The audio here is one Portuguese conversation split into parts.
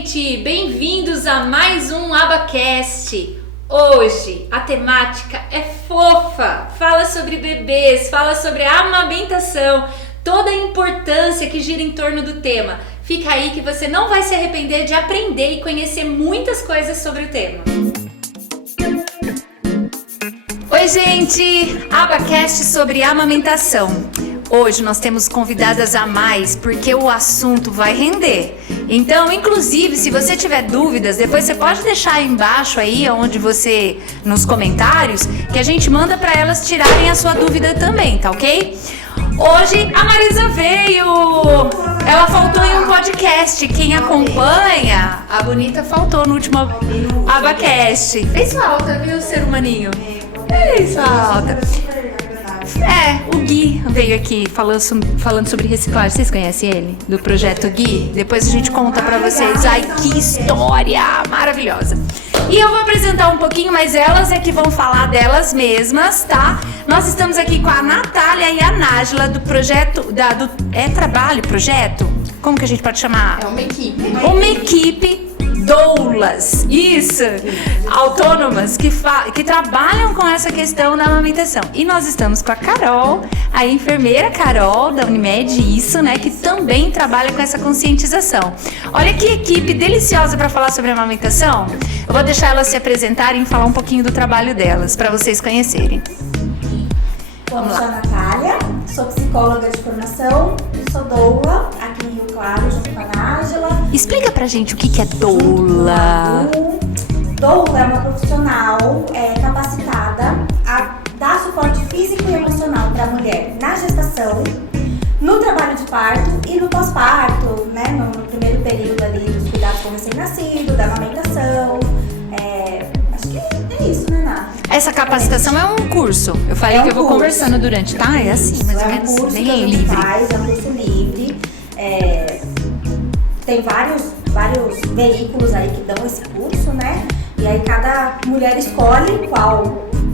gente! Bem-vindos a mais um AbaCast. Hoje a temática é fofa, fala sobre bebês, fala sobre a amamentação, toda a importância que gira em torno do tema. Fica aí que você não vai se arrepender de aprender e conhecer muitas coisas sobre o tema. Oi, gente! AbaCast sobre amamentação. Hoje nós temos convidadas a mais porque o assunto vai render. Então, inclusive, se você tiver dúvidas, depois você pode deixar aí embaixo aí, onde você, nos comentários, que a gente manda para elas tirarem a sua dúvida também, tá ok? Hoje a Marisa veio! Ela faltou em um podcast. Quem acompanha, a bonita faltou no último AbaCast. Fez falta, viu, ser humaninho? Fez falta. O Gui veio aqui falando sobre reciclagem. Vocês conhecem ele? Do projeto Gui? Depois a gente conta pra vocês. Ai, que história maravilhosa. E eu vou apresentar um pouquinho, mas elas é que vão falar delas mesmas, tá? Nós estamos aqui com a Natália e a Nájila do projeto... projeto? Como que a gente pode chamar? É uma equipe. Uma equipe doulas, isso, autônomas, que trabalham com essa questão da amamentação. E nós estamos com a Carol, a enfermeira Carol da Unimed, isso, né, que também trabalha com essa conscientização. Olha que equipe deliciosa para falar sobre amamentação. Eu vou deixar elas se apresentarem e falar um pouquinho do trabalho delas, para vocês conhecerem. Bom, eu sou a Natália, sou psicóloga de formação e sou doula aqui em Rio Claro, junto com a Nájila. Explica pra gente o que é doula. Doula é uma profissional capacitada a dar suporte físico e emocional para a mulher na gestação, no trabalho de parto e no pós-parto, né? No primeiro período ali dos cuidados com o recém-nascido, da amamentação. Acho que é isso, né, Nath? Essa capacitação é um curso. Eu falei que eu vou conversando durante, tá? É assim, mais ou menos, curso bem que a gente livre. faz, é um curso livre. Tem vários veículos aí que dão esse curso, né? E aí cada mulher escolhe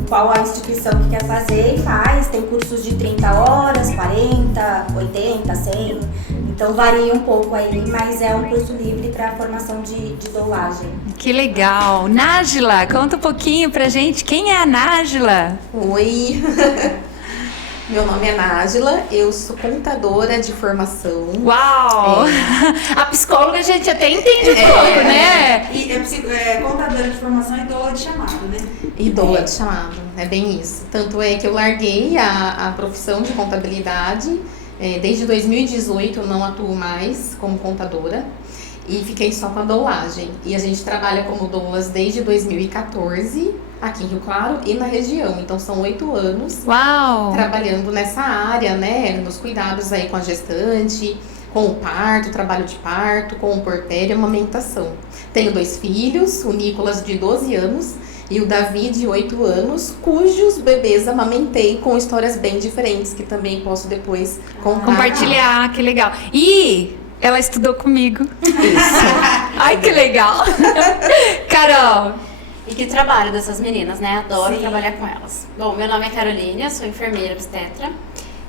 qual a instituição que quer fazer e faz. Tem cursos de 30 horas, 40, 80, 100. Então varia um pouco aí, mas é um curso livre para formação de doulagem. Que legal. Nájila, conta um pouquinho pra gente. Quem é a Nájila? Oi, meu nome é Nájila, eu sou contadora de formação. Uau! A psicóloga a gente até entende um pouco, né? E contadora de formação e doula de chamado, né? E doula de chamado, é bem isso. Tanto é que eu larguei a profissão de contabilidade, desde 2018 eu não atuo mais como contadora e fiquei só com a doulagem. E a gente trabalha como doulas desde 2014 aqui em Rio Claro e na região, então são 8 anos. Uau! Trabalhando nessa área, né, nos cuidados aí com a gestante, com o parto, trabalho de parto, com o porpério e amamentação. Tenho 2 filhos, o Nicolas de 12 anos e o Davi de 8 anos, cujos bebês amamentei com histórias bem diferentes, que também posso depois Compartilhar, que legal. E ela estudou comigo. Isso. Ai, que legal. Carol. E que trabalho dessas meninas, né? Adoro trabalhar com elas. Bom, meu nome é Carolina, sou enfermeira obstetra.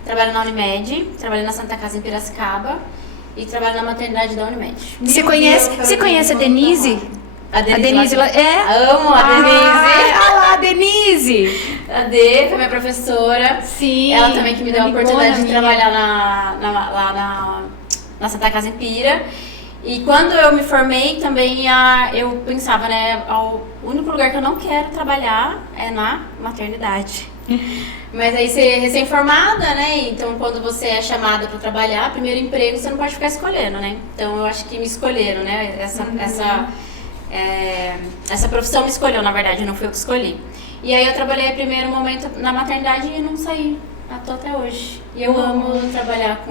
Trabalho na Unimed, trabalho na Santa Casa em Piracicaba e trabalho na maternidade da Unimed. Você conhece a Denise? A Denise, amo a Denise. Olha lá, a Denise. A D, que é minha professora. Sim. Ela também que me deu a oportunidade de minha. trabalhar lá na Santa Casa em Pira. E quando eu me formei também, eu pensava, né, o único lugar que eu não quero trabalhar é na maternidade. Mas aí você é recém-formada, né, então quando você é chamada para trabalhar, primeiro emprego você não pode ficar escolhendo, né. Então eu acho que me escolheram, né, essa profissão me escolheu, na verdade, não fui eu que escolhi. E aí eu trabalhei primeiro momento na maternidade e não saí, tô até hoje. E eu amo trabalhar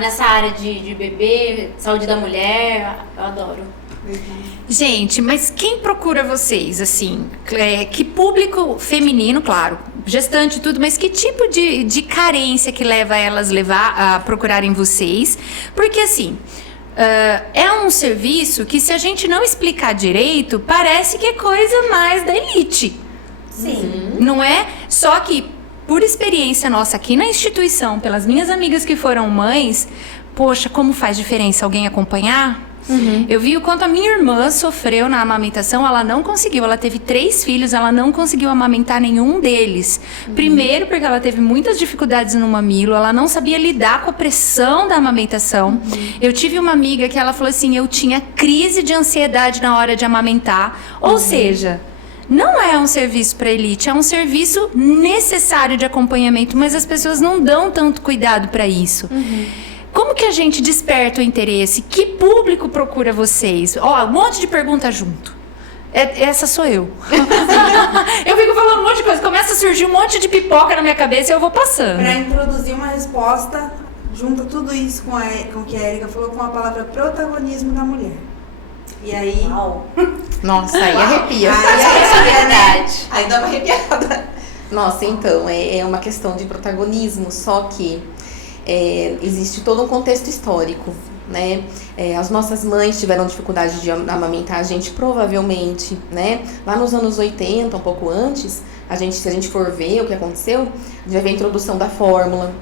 nessa área de bebê, saúde da mulher, eu adoro. Gente, mas quem procura vocês, assim? Que público feminino, claro, gestante e tudo, mas que tipo de carência que leva elas a procurarem vocês? Porque, assim, é um serviço que, se a gente não explicar direito, parece que é coisa mais da elite. Sim. Não é? Só que, por experiência nossa aqui na instituição, pelas minhas amigas que foram mães, poxa, como faz diferença alguém acompanhar? Eu vi o quanto a minha irmã sofreu na amamentação, ela não conseguiu, ela teve 3 filhos, ela não conseguiu amamentar nenhum deles. Primeiro porque ela teve muitas dificuldades no mamilo, ela não sabia lidar com a pressão da amamentação. Eu tive uma amiga que ela falou assim, eu tinha crise de ansiedade na hora de amamentar, ou seja... Não é um serviço para elite, é um serviço necessário de acompanhamento, mas as pessoas não dão tanto cuidado para isso. Como que a gente desperta o interesse? Que público procura vocês? Ó, um monte de pergunta junto. Essa sou eu. Eu fico falando um monte de coisa, começa a surgir um monte de pipoca na minha cabeça e eu vou passando. Para introduzir uma resposta, junta tudo isso com o que a Érica falou com a palavra protagonismo da mulher. E aí... Uau. Nossa, aí arrepia. Aí dá uma arrepiada. Nossa, então, é uma questão de protagonismo, só que existe todo um contexto histórico, né? As nossas mães tiveram dificuldade de amamentar a gente, provavelmente, né? Lá nos anos 80, um pouco antes, se a gente for ver o que aconteceu, a gente vai ver a introdução da fórmula,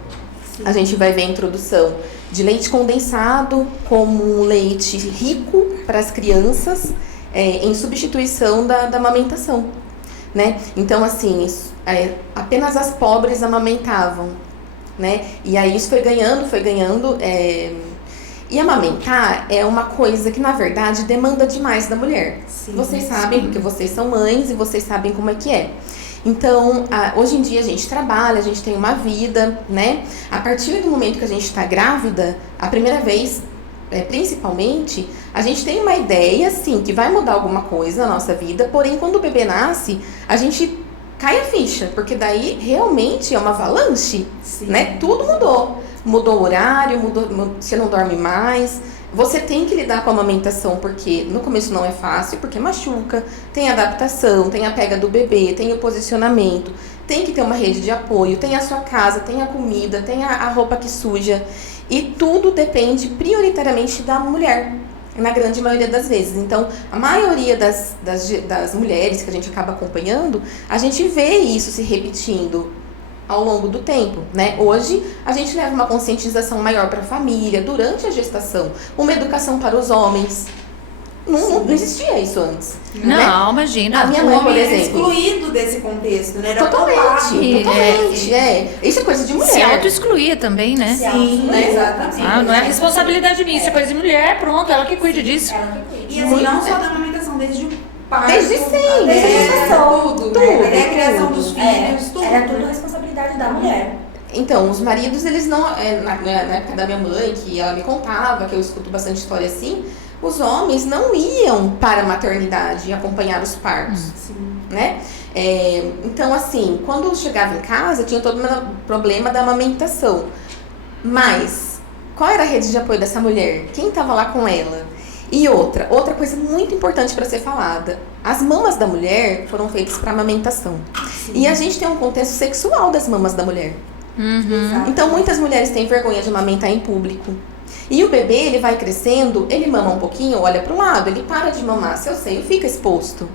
a gente vai ver a introdução de leite condensado como leite rico para as crianças, em substituição da amamentação, né? Então, assim, apenas as pobres amamentavam, né? E aí isso foi ganhando, e amamentar é uma coisa que, na verdade, demanda demais da mulher. Sim, vocês sabem, porque vocês são mães e vocês sabem como é que é. Então, hoje em dia a gente trabalha, a gente tem uma vida, né? A partir do momento que a gente está grávida, a primeira vez, principalmente, a gente tem uma ideia, sim, que vai mudar alguma coisa na nossa vida, porém, quando o bebê nasce, a gente cai a ficha, porque daí realmente é uma avalanche, né? Tudo mudou. Mudou o horário, você não dorme mais. Você tem que lidar com a amamentação, porque no começo não é fácil, porque machuca, tem adaptação, tem a pega do bebê, tem o posicionamento, tem que ter uma rede de apoio, tem a sua casa, tem a comida, tem a roupa que suja. E tudo depende prioritariamente da mulher, na grande maioria das vezes. Então, a maioria das mulheres que a gente acaba acompanhando, a gente vê isso se repetindo ao longo do tempo, né? Hoje, a gente leva uma conscientização maior para a família, durante a gestação, uma educação para os homens. Não existia isso antes. Não, né? imagina. A minha O mãe, por homem era exemplo... excluído desse contexto, né? Era Totalmente. Isso é coisa de mulher. Se auto-excluía também, né? Sim, né? Exatamente. Não é responsabilidade minha, isso é coisa de mulher, pronto, ela que cuide disso. E assim, não só da amamentação, desde o parto, Desde sempre. Desde a gestação. tudo, né? Até a criação dos filhos, tudo. Era tudo responsabilidade da mulher. Então, os maridos, eles não... na época da minha mãe, que ela me contava, que eu escuto bastante história assim, os homens não iam para a maternidade acompanhar os partos, né? Então, assim, quando chegava em casa, tinha todo o problema da amamentação. Mas, qual era a rede de apoio dessa mulher? Quem estava lá com ela? E outra coisa muito importante para ser falada. As mamas da mulher foram feitas para amamentação. E a gente tem um contexto sexual das mamas da mulher. Então, muitas mulheres têm vergonha de amamentar em público. E o bebê, ele vai crescendo, ele mama um pouquinho, olha pro lado, ele para de mamar, seu seio fica exposto.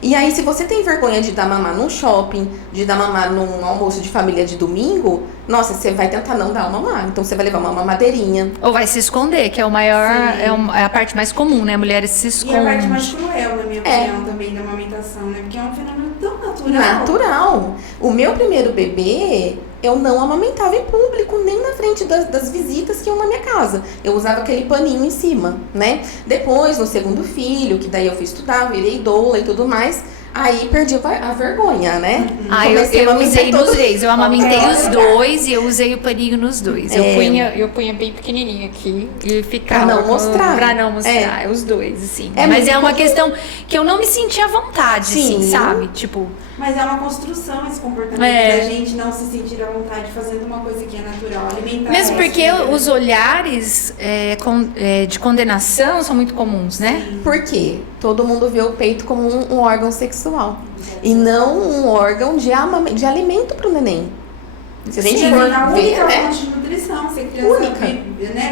E aí, se você tem vergonha de dar mamar num shopping, de dar mamar num almoço de família de domingo, nossa, você vai tentar não dar o mamar. Então, você vai levar uma mamadeirinha. Ou vai se esconder, que é o maior, é a parte mais comum, né? Mulheres se E escondem. a parte mais cruel, na minha opinião, também da amamentação, né? Porque é um fenômeno tão natural. Natural. O meu primeiro bebê, eu não amamentava em público, nem na frente das visitas que iam na minha casa. Eu usava aquele paninho em cima, né? Depois, no segundo filho, que daí eu fui estudar, virei doula e tudo mais, aí perdi a vergonha, né? Eu usei nos dois, eu amamentei os dois e eu usei o paninho nos dois. Eu punha bem pequenininho aqui e ficava... Pra não mostrar. Pra não mostrar, os dois, assim. Mas é uma questão que eu não me sentia à vontade, assim, sabe? Tipo... Mas é uma construção esse comportamento da gente não se sentir à vontade fazendo uma coisa que é natural, alimentar. Mesmo porque os olhares de condenação são muito comuns, né? Por quê? Todo mundo vê o peito como um órgão sexual e não um órgão de alimento para o neném. Se a gente Sim, for a ver, única né? fonte de nutrição. Se a criança Única.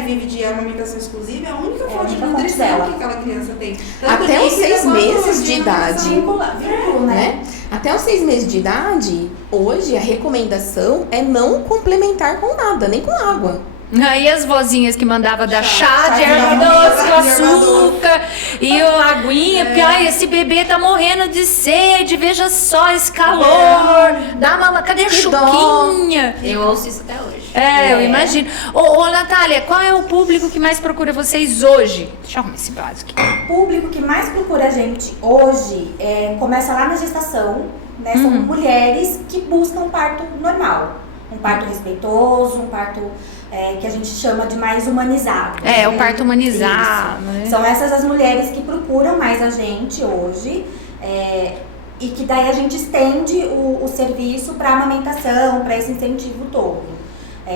vive de amamentação exclusiva, é a única fonte de única nutrição fonte que aquela criança tem. Tanto Até os líquida 6 quanto meses de idade. Vínculo, né? Até os 6 meses de idade, hoje a recomendação é não complementar com nada, nem com água. Aí as vozinhas que mandava dar chá de chá de erva erva doce com doce, açúcar. açúcar e a aguinha, porque ai, esse bebê tá morrendo de sede, veja só esse calor. Dá uma... Cadê a chuquinha? Eu ouço isso até hoje. Eu imagino. Ô, Natália, qual é o público que mais procura vocês hoje? Deixa eu arrumar esse básico aqui. O público que mais procura a gente hoje começa lá na gestação, né? São mulheres que buscam parto normal. Um parto respeitoso, um parto que a gente chama de mais humanizado. O parto humanizado. Isso. Né? São essas as mulheres que procuram mais a gente hoje. E que daí a gente estende o serviço para amamentação, para esse incentivo todo.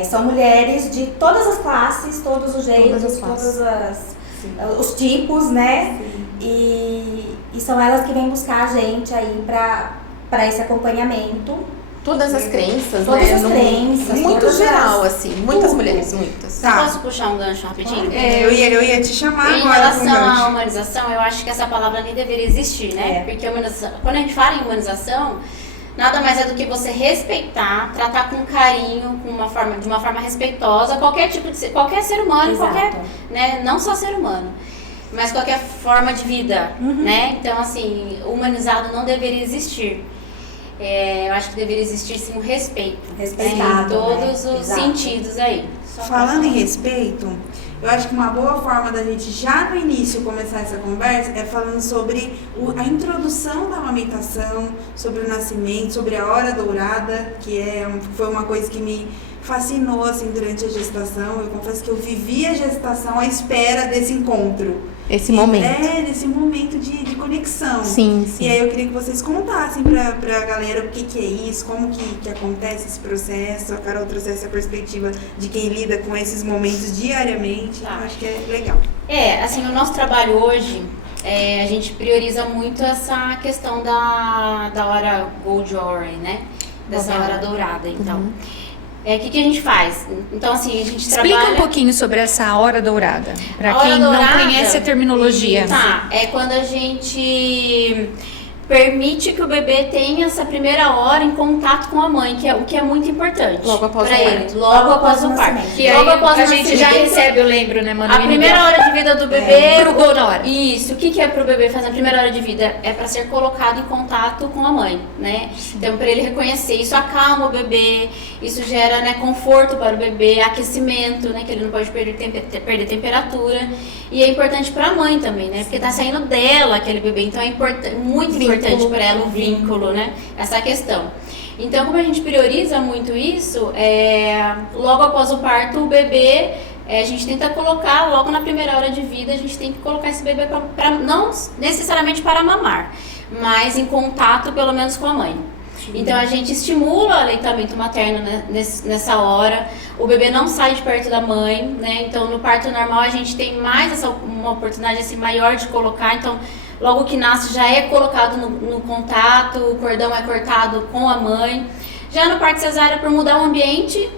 São mulheres de todas as classes, todos os jeitos, todos os tipos, né? E são elas que vêm buscar a gente aí para esse acompanhamento. Todas as crenças, Todas né? as crenças. Muito todas geral, as... assim. Muitas mulheres, muitas. Tá. Posso puxar um gancho rapidinho? Eu ia te chamar Em agora com relação à gancho. humanização, eu acho que essa palavra nem deveria existir, né? Porque quando a gente fala em humanização, nada mais é do que você respeitar, tratar com carinho, de uma forma respeitosa, qualquer ser humano, Exato. né? Não só ser humano, mas qualquer forma de vida, né? Então, assim, humanizado não deveria existir. Eu acho que deveria existir sim um respeito, Respeitado, em todos né? os Exato. sentidos aí. Falando em respeito, eu acho que uma boa forma da gente já no início começar essa conversa é falando sobre a introdução da amamentação, sobre o nascimento, sobre a hora dourada, que foi uma coisa que me fascinou assim durante a gestação. Eu confesso que eu vivi a gestação à espera desse encontro. Esse momento. Desse momento de conexão. Sim. E aí eu queria que vocês contassem pra galera o que é isso, como que acontece esse processo. A Carol trouxe essa perspectiva de quem lida com esses momentos diariamente. Tá. Eu acho que é legal. Assim, no nosso trabalho hoje, a gente prioriza muito essa questão da hora gold hour, né? Dessa hora dourada, então. O que a gente faz? Então, assim, a gente Explica trabalha... um pouquinho sobre essa hora dourada, para A hora quem dourada, não conhece a terminologia. Tá, é quando a gente permite que o bebê tenha essa primeira hora em contato com a mãe, o que é muito importante. Logo após pra o ele, parto. logo após o parto. Que Logo aí após a o gente já nascimento. recebe, eu lembro, né, mano? A primeira hora de vida do bebê... grudou na hora. Isso. O que é pro bebê fazer na primeira hora de vida? É para ser colocado em contato com a mãe, né? Então, para ele reconhecer. Isso acalma o bebê, isso gera, né, conforto para o bebê, aquecimento, né? Que ele não pode perder temperatura. E é importante para a mãe também, né? Porque tá saindo dela aquele bebê. Então, é muito importante para ela o vínculo, né? Essa questão. Então, como a gente prioriza muito isso, logo após o parto, o bebê... a gente tenta colocar, logo na primeira hora de vida, a gente tem que colocar esse bebê não necessariamente para mamar, mas em contato pelo menos com a mãe. Então a gente estimula o aleitamento materno, né, nessa hora, o bebê não sai de perto da mãe, né? Então no parto normal a gente tem mais uma oportunidade assim, maior de colocar, então logo que nasce já é colocado no contato, o cordão é cortado com a mãe. Já no parto cesárea, por mudar o ambiente,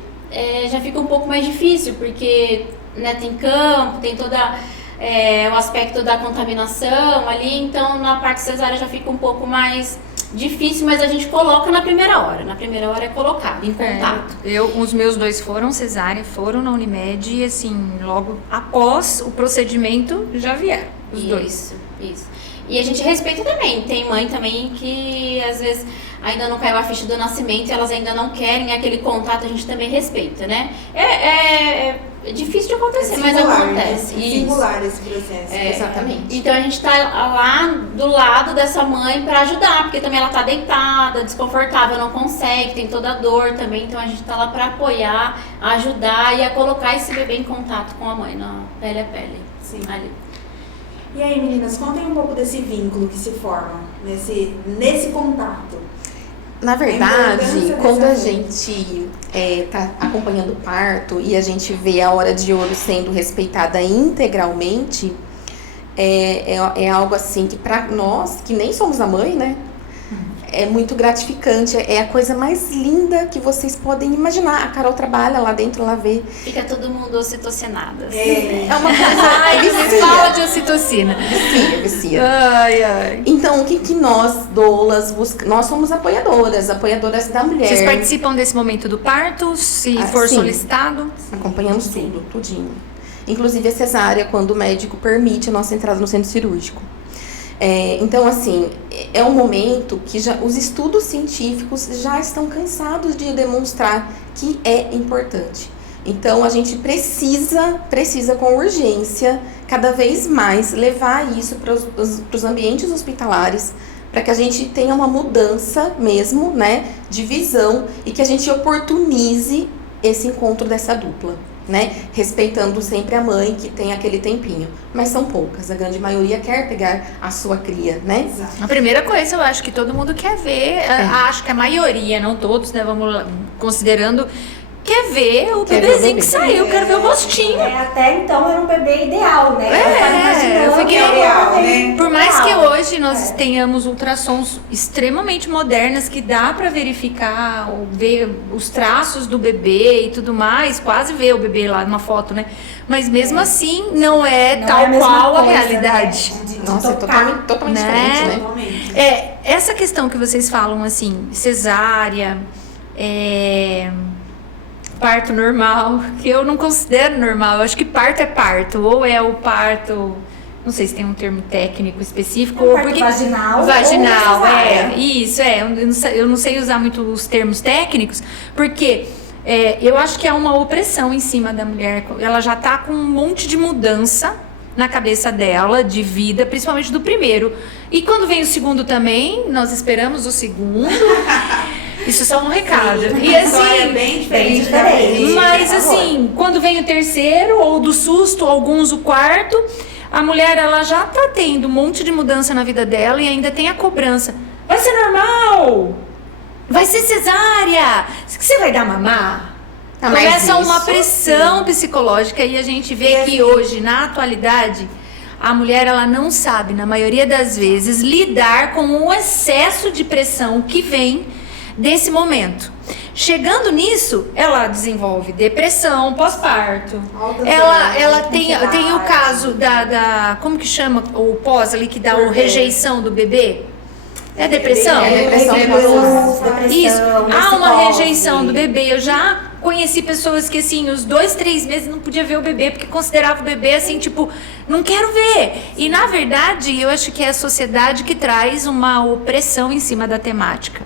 já fica um pouco mais difícil, porque, né, tem campo, tem todo o aspecto da contaminação ali, então na parte cesárea já fica um pouco mais difícil, mas a gente coloca na primeira hora. Na primeira hora é colocado, em contato. Os meus 2 foram cesárea, foram na Unimed e assim, logo após o procedimento já vieram os dois. Isso. E a gente respeita também. Tem mãe também que às vezes ainda não caiu a ficha do nascimento, elas ainda não querem aquele contato, a gente também respeita, né? É difícil de acontecer, mas acontece. É singular esse processo. Exatamente. Então a gente tá lá do lado dessa mãe pra ajudar, porque também ela tá deitada, desconfortável, não consegue, tem toda a dor também, então a gente tá lá pra apoiar, ajudar e a colocar esse bebê em contato com a mãe, na pele a pele. Sim. Ali. E aí, meninas, contem um pouco desse vínculo que se forma nesse contato. Na verdade, importância quando a dessa gente tá acompanhando o parto e a gente vê a hora de ouro sendo respeitada integralmente, é algo assim que para nós, que nem somos a mãe, né? É muito gratificante, é a coisa mais linda que vocês podem imaginar. A Carol trabalha lá dentro, lá vê. Fica todo mundo ocitocinado. Assim. É uma coisa Fala de ocitocina. vicia. Ai. Então, o que nós, doulas, nós somos apoiadoras da mulher. Vocês participam desse momento do parto, se for sim. solicitado? Acompanhamos tudinho. inclusive a cesárea, quando o médico permite a nossa entrada no centro cirúrgico. Então, assim, é um momento que os estudos científicos já estão cansados de demonstrar que é importante. Então, a gente precisa com urgência, cada vez mais, levar isso para os ambientes hospitalares, para que a gente tenha uma mudança mesmo, né, de visão e que a gente oportunize esse encontro dessa dupla, né, respeitando sempre a mãe que tem aquele tempinho, mas são poucas, a grande maioria quer pegar a sua cria, né? Exato. A primeira coisa, eu acho que todo mundo quer ver, acho que a maioria, não todos, né, vamos lá, considerando, quer ver o bebezinho que saiu, quero ver o rostinho. Até então era um bebê ideal, né? Eu fiquei ideal, né? Por mais que hoje nós tenhamos ultrassons extremamente modernas que dá pra verificar, ver os traços do bebê e tudo mais, quase ver o bebê lá numa foto, né? Mas mesmo assim não é Não tal é a mesma qual a coisa, realidade. né? De Nossa, é tocar. totalmente Né? diferente, né? Totalmente. Essa questão que vocês falam assim, cesárea, parto normal, que eu não considero normal, eu acho que parto é parto, ou é o parto, não sei se tem um termo técnico específico, ou Parto vaginal, vaginal, ou cesárea. isso, eu não sei usar muito os termos técnicos, porque eu acho que é uma opressão em cima da mulher, ela já tá com um monte de mudança na cabeça dela, de vida, principalmente do primeiro, e quando vem o segundo também, nós esperamos o segundo. Isso é só um recado. E História assim, bem diferente. diferente. mas assim, quando vem o terceiro, ou do susto, alguns o quarto, a mulher ela já tá tendo um monte de mudança na vida dela e ainda tem a cobrança. Vai ser normal? Vai ser cesárea? Você vai dar mamar? Ah, mas Começa uma isso, pressão psicológica e a gente vê que hoje, na atualidade, a mulher ela não sabe, na maioria das vezes, lidar com o excesso de pressão que vem desse momento. Chegando nisso, ela desenvolve depressão pós-parto. Ela tem o caso da como que chama o pós ali que dá a rejeição do bebê? É depressão? É depressão. Isso. Há uma rejeição do bebê. Eu já conheci pessoas que, assim, os 2, 3 meses não podia ver o bebê, porque considerava o bebê, assim, tipo, não quero ver. E, na verdade, eu acho que é a sociedade que traz uma opressão em cima da temática.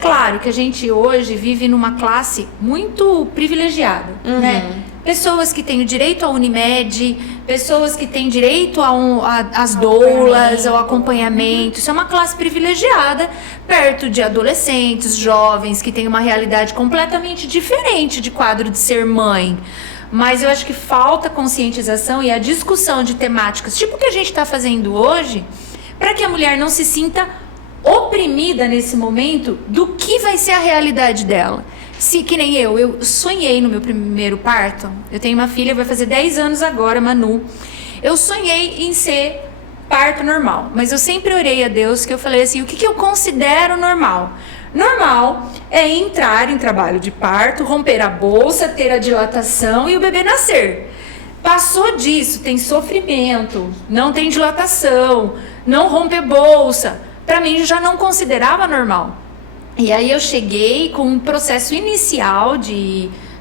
Claro que a gente hoje vive numa classe muito privilegiada, né? Pessoas que têm o direito à Unimed, pessoas que têm direito às doulas, ao acompanhamento. Isso é uma classe privilegiada, perto de adolescentes, jovens, que têm uma realidade completamente diferente de quadro de ser mãe. Mas eu acho que falta conscientização e a discussão de temáticas, tipo o que a gente está fazendo hoje, para que a mulher não se sinta oprimida nesse momento do que vai ser a realidade dela. Se, que nem eu sonhei no meu primeiro parto. Eu tenho uma filha, vai fazer 10 anos agora, Manu. Eu sonhei em ser parto normal, mas eu sempre orei a Deus, que eu falei assim, o que eu considero normal? Normal é entrar em trabalho de parto, romper a bolsa, ter a dilatação e o bebê nascer. Passou disso, tem sofrimento, não tem dilatação, não rompe a bolsa. Para mim, já não considerava normal. E aí eu cheguei com um processo inicial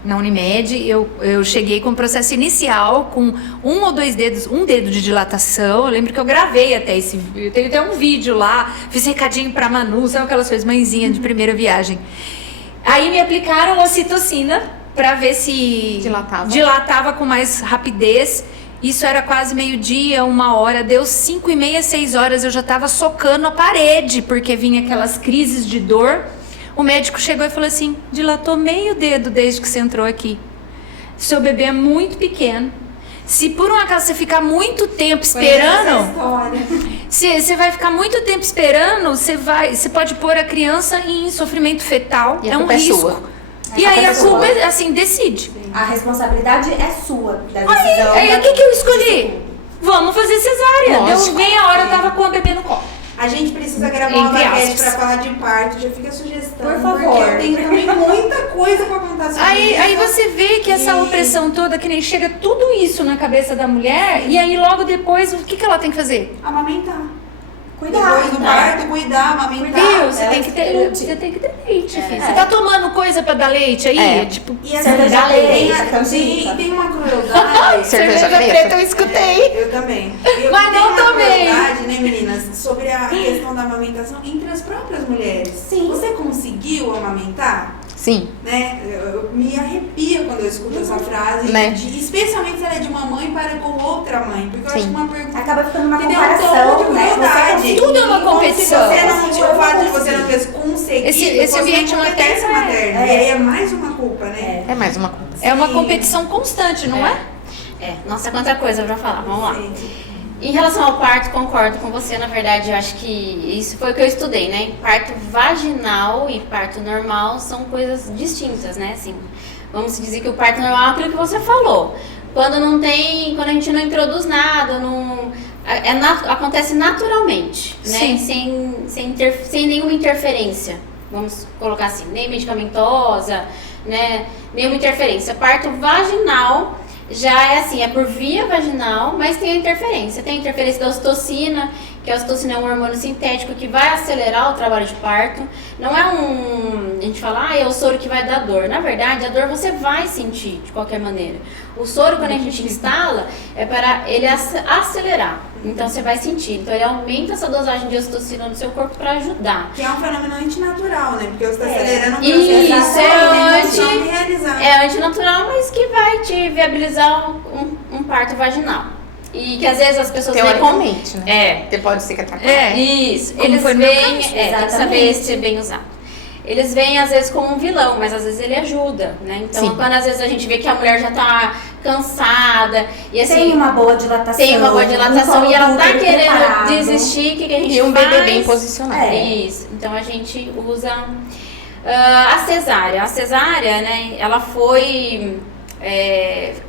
na Unimed, eu cheguei com um processo inicial com 1 ou 2 dedos, um dedo de dilatação. Eu lembro que eu gravei até eu tenho até um vídeo lá, fiz recadinho pra Manu, sabe aquelas coisas, mãezinha de primeira viagem. Aí me aplicaram ocitocina pra ver se dilatava com mais rapidez. Isso era quase meio-dia, 1h, deu 5h30, 6h, eu já tava socando a parede, porque vinha aquelas crises de dor. O médico chegou e falou assim, dilatou meio dedo desde que você entrou aqui. Seu bebê é muito pequeno. Se por um acaso você ficar muito tempo esperando, você vai ficar muito tempo esperando, você pode pôr a criança em sofrimento fetal, e é um risco. E aí a culpa, assim, decide. A responsabilidade é sua da decisão. Aí o que eu escolhi? Vamos fazer cesárea. Deu meia hora, eu tava com a bebê no colo. A gente precisa gravar uma Entre maquete aspas. pra falar de parto, já fica a sugestão. Por favor. Porque eu tenho também muita coisa pra contar sobre isso. Aí você vê que essa opressão toda, que nem chega tudo isso na cabeça da mulher, e aí logo depois, o que ela tem que fazer? Amamentar. Cuidar, depois do parto, cuidar, amamentar. Viu? Você ela tem que ter leite, filho. Você tá tomando coisa pra dar leite aí? É. Tipo, E cerveja preta, tem uma crueldade. Cerveja preta? eu escutei. Eu também. Mas Tem não uma tomei. crueldade, né, meninas, sobre a questão da amamentação entre as próprias mulheres. Sim. Você conseguiu amamentar? Sim. Né? Eu me arrepio quando eu escuto essa frase, Né? especialmente se ela é de uma mãe para com outra mãe, porque eu acho Sim. que uma pergunta Acaba ficando uma entendeu? comparação, Um tom de né? crueldade. Tudo é uma Como competição. Se você não, o fato de você não ter conseguido, Esse fosse ambiente uma competência materno materna. E aí é mais uma culpa, né? É mais uma coisa. É uma Sim. competição constante, não é? Nossa, quanta coisa pra falar. Vamos lá. Sim. Em relação ao parto, concordo com você. Na verdade, eu acho que isso foi o que eu estudei, né? Parto vaginal e parto normal são coisas distintas, né? Assim, vamos dizer que o parto normal é aquilo que você falou. Quando não tem, quando a gente não introduz nada, não, acontece naturalmente, né? Sim. Sem nenhuma interferência. Vamos colocar assim, nem medicamentosa, né? Nenhuma interferência. Parto vaginal já é assim, é por via vaginal, mas tem a interferência. Tem a interferência da ocitocina, que a ocitocina é um hormônio sintético que vai acelerar o trabalho de parto. Não é a gente fala, é o soro que vai dar dor. Na verdade, a dor você vai sentir de qualquer maneira. O soro, quando a gente instala, é para ele acelerar. Então você vai sentir. Então ele aumenta essa dosagem de ocitocina no seu corpo para ajudar. Que é um fenômeno antinatural, né? Porque você está acelerando o Isso, processo de realizar. é antinatural, mas que vai te viabilizar um parto vaginal. E que às vezes as pessoas Teoricamente, né? É. Porque pode ser que atrapalhe. Isso, Como eles foi no meu veem, caso. tem que saber ser bem usado. Eles veem às vezes como um vilão, mas às vezes ele ajuda, né? Então, Sim. quando às vezes a gente vê que a mulher já tá cansada e assim Tem uma boa dilatação. tem uma boa dilatação um e ela colo tá útero querendo preparado. desistir, o que a gente E um faz? bebê bem posicionado. É. Isso. Então a gente usa a cesárea. A cesárea, né? Ela foi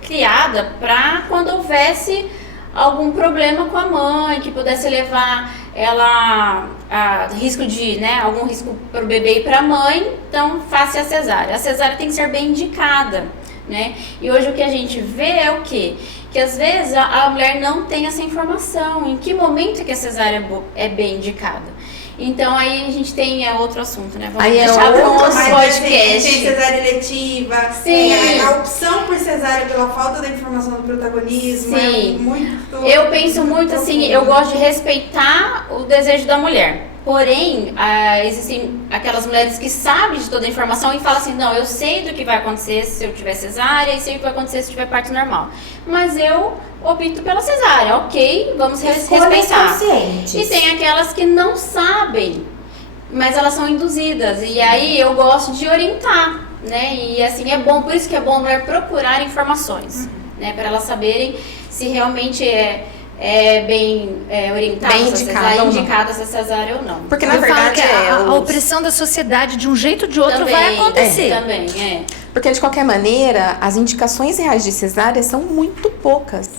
criada para quando houvesse algum problema com a mãe, que pudesse levar ela a risco de, né, algum risco para o bebê e para a mãe, então faça a cesárea. A cesárea tem que ser bem indicada, né? E hoje o que a gente vê é o quê? Que às vezes a mulher não tem essa informação, em que momento que a cesárea é bem indicada. Então aí a gente tem outro assunto, né? Vamos Aí é deixar para um outro outro Mas podcast. tem cesárea eletiva, Sim. tem a opção por cesárea pela falta da informação do protagonismo. Sim. É muito, Eu penso muito assim, eu gosto de respeitar o desejo da mulher. Porém, existem aquelas mulheres que sabem de toda a informação e falam assim, não, eu sei do que vai acontecer se eu tiver cesárea e sei o que vai acontecer se tiver parto normal. Mas eu opto pela cesárea, ok, vamos Escolhas respeitar. conscientes. E tem aquelas que não sabem, mas elas são induzidas. E aí eu gosto de orientar, né? E assim, é bom, por isso que é bom a mulher procurar informações, né? Para elas saberem se realmente é bem orientada, Bem essa indicada cesárea, ou não. indicada essa cesárea ou não. Porque na Eu falo verdade que a os- opressão da sociedade, de um jeito ou de outro, Também, vai acontecer. Também. Porque de qualquer maneira, as indicações reais de cesárea são muito poucas.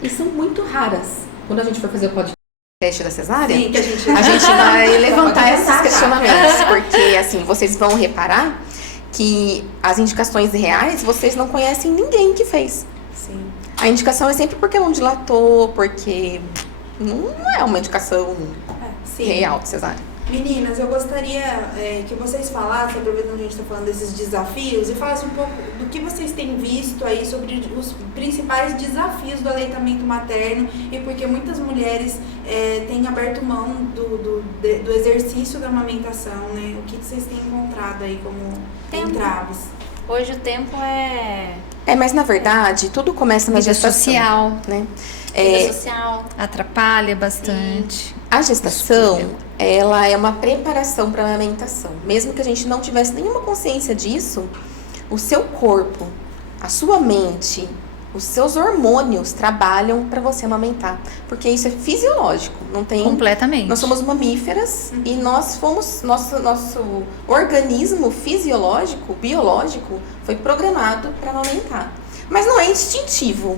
E são muito raras. Quando a gente for fazer o podcast da cesárea, Sim, que a gente vai levantar Pode esses levantar, questionamentos. Porque assim, vocês vão reparar que as indicações reais, vocês não conhecem ninguém que fez. Sim. A indicação é sempre porque não dilatou, porque não é uma indicação Sim. real de cesárea. Meninas, eu gostaria que vocês falassem, aproveitando que a gente está falando desses desafios, e falassem um pouco do que vocês têm visto aí sobre os principais desafios do aleitamento materno e porque muitas mulheres têm aberto mão do exercício da amamentação, né? O que vocês têm encontrado aí como entraves? Hoje o tempo é Mas na verdade, tudo começa na Vida gestação. social Né? vida social. atrapalha bastante. A gestação, ela é uma preparação para a amamentação. Mesmo que a gente não tivesse nenhuma consciência disso, o seu corpo, a sua mente, os seus hormônios trabalham para você amamentar. Porque isso é fisiológico, não tem... Completamente. Nós somos mamíferas e nosso organismo fisiológico, biológico, foi programado para amamentar. Mas não é instintivo,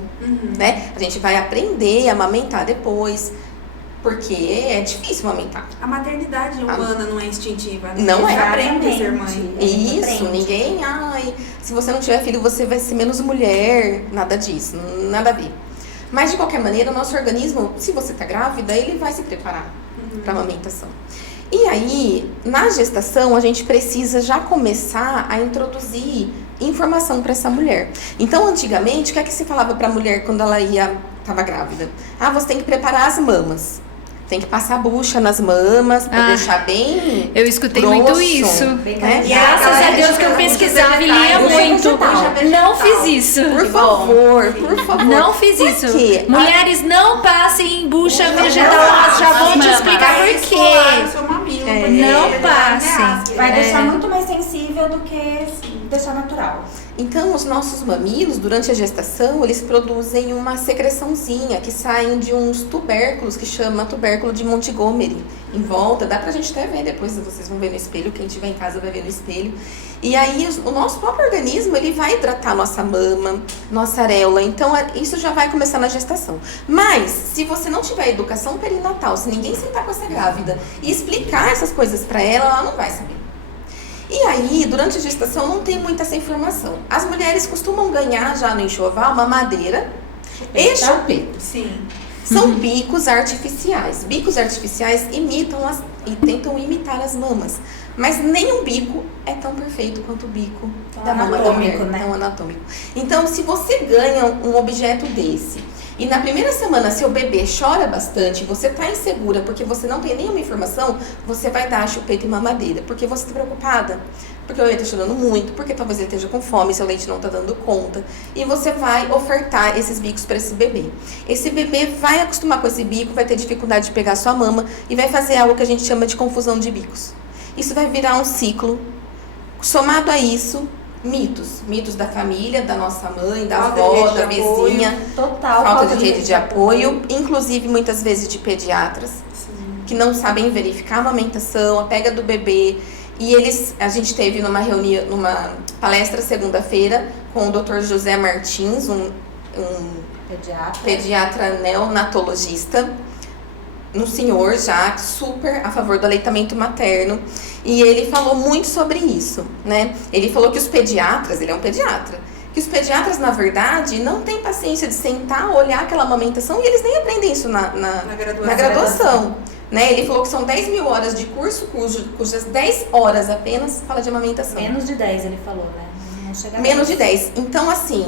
né? A gente vai aprender a amamentar depois, porque é difícil amamentar. A maternidade humana não é instintiva, né? Não A gente é. aprende a ser mãe. Isso, ninguém, se você não tiver filho, você vai ser menos mulher, nada disso, nada a ver. Mas, de qualquer maneira, o nosso organismo, se você está grávida, ele vai se preparar para a amamentação. E aí, na gestação, a gente precisa já começar a introduzir informação para essa mulher. Então, antigamente, o que é que se falava para a mulher quando ela estava grávida? Você tem que preparar as mamas. Tem que passar bucha nas mamas para deixar bem Eu escutei grosso, muito isso. né? Graças a Deus que eu pesquisava e lia muito. Não fiz isso. Por favor. Não fiz isso. Por quê? Mulheres, não passem bucha vegetal. Já vou te explicar por quê. Não passem. Vai deixar muito mais sensível do que deixar natural. Então, os nossos mamilos, durante a gestação, eles produzem uma secreçãozinha que saem de uns tubérculos, que chama tubérculo de Montgomery, em volta. Dá pra gente até ver depois, vocês vão ver no espelho, quem estiver em casa vai ver no espelho. E aí, o nosso próprio organismo, ele vai hidratar nossa mama, nossa areola. Então, isso já vai começar na gestação. Mas, se você não tiver educação perinatal, se ninguém sentar com essa grávida e explicar essas coisas pra ela não vai saber. E aí, durante a gestação, não tem muita essa informação. As mulheres costumam ganhar já no enxoval mamadeira e chupeta. Sim. São bicos artificiais. Bicos artificiais tentam imitar as mamas. Mas nenhum bico é tão perfeito quanto o bico da mama da mulher, né? tão anatômico. Então, se você ganha um objeto desse, e na primeira semana seu bebê chora bastante, você tá insegura porque você não tem nenhuma informação, você vai dar chupeta e mamadeira, porque você tá preocupada, porque o bebê tá chorando muito, porque talvez ele esteja com fome, seu leite não tá dando conta, e você vai ofertar esses bicos para esse bebê. Esse bebê vai acostumar com esse bico, vai ter dificuldade de pegar sua mama e vai fazer algo que a gente chama de confusão de bicos. Isso vai virar um ciclo. Somado a isso, mitos da família, da nossa mãe, da avó, da vizinha, Total. falta de rede de apoio, inclusive muitas vezes de pediatras, que não sabem verificar a amamentação, a pega do bebê. E a gente teve numa palestra segunda-feira com o Dr. José Martins, um pediatra neonatologista, um senhor já super a favor do aleitamento materno, e ele falou muito sobre isso, né? Ele falou que os pediatras, ele é um pediatra, que os pediatras, na verdade, não têm paciência de sentar, olhar aquela amamentação, e eles nem aprendem isso na graduação. Né? Ele falou que são 10 mil horas de curso, cujas 10 horas apenas fala de amamentação. Menos de 10, ele falou, né? Não chega Menos de 10. Então, assim,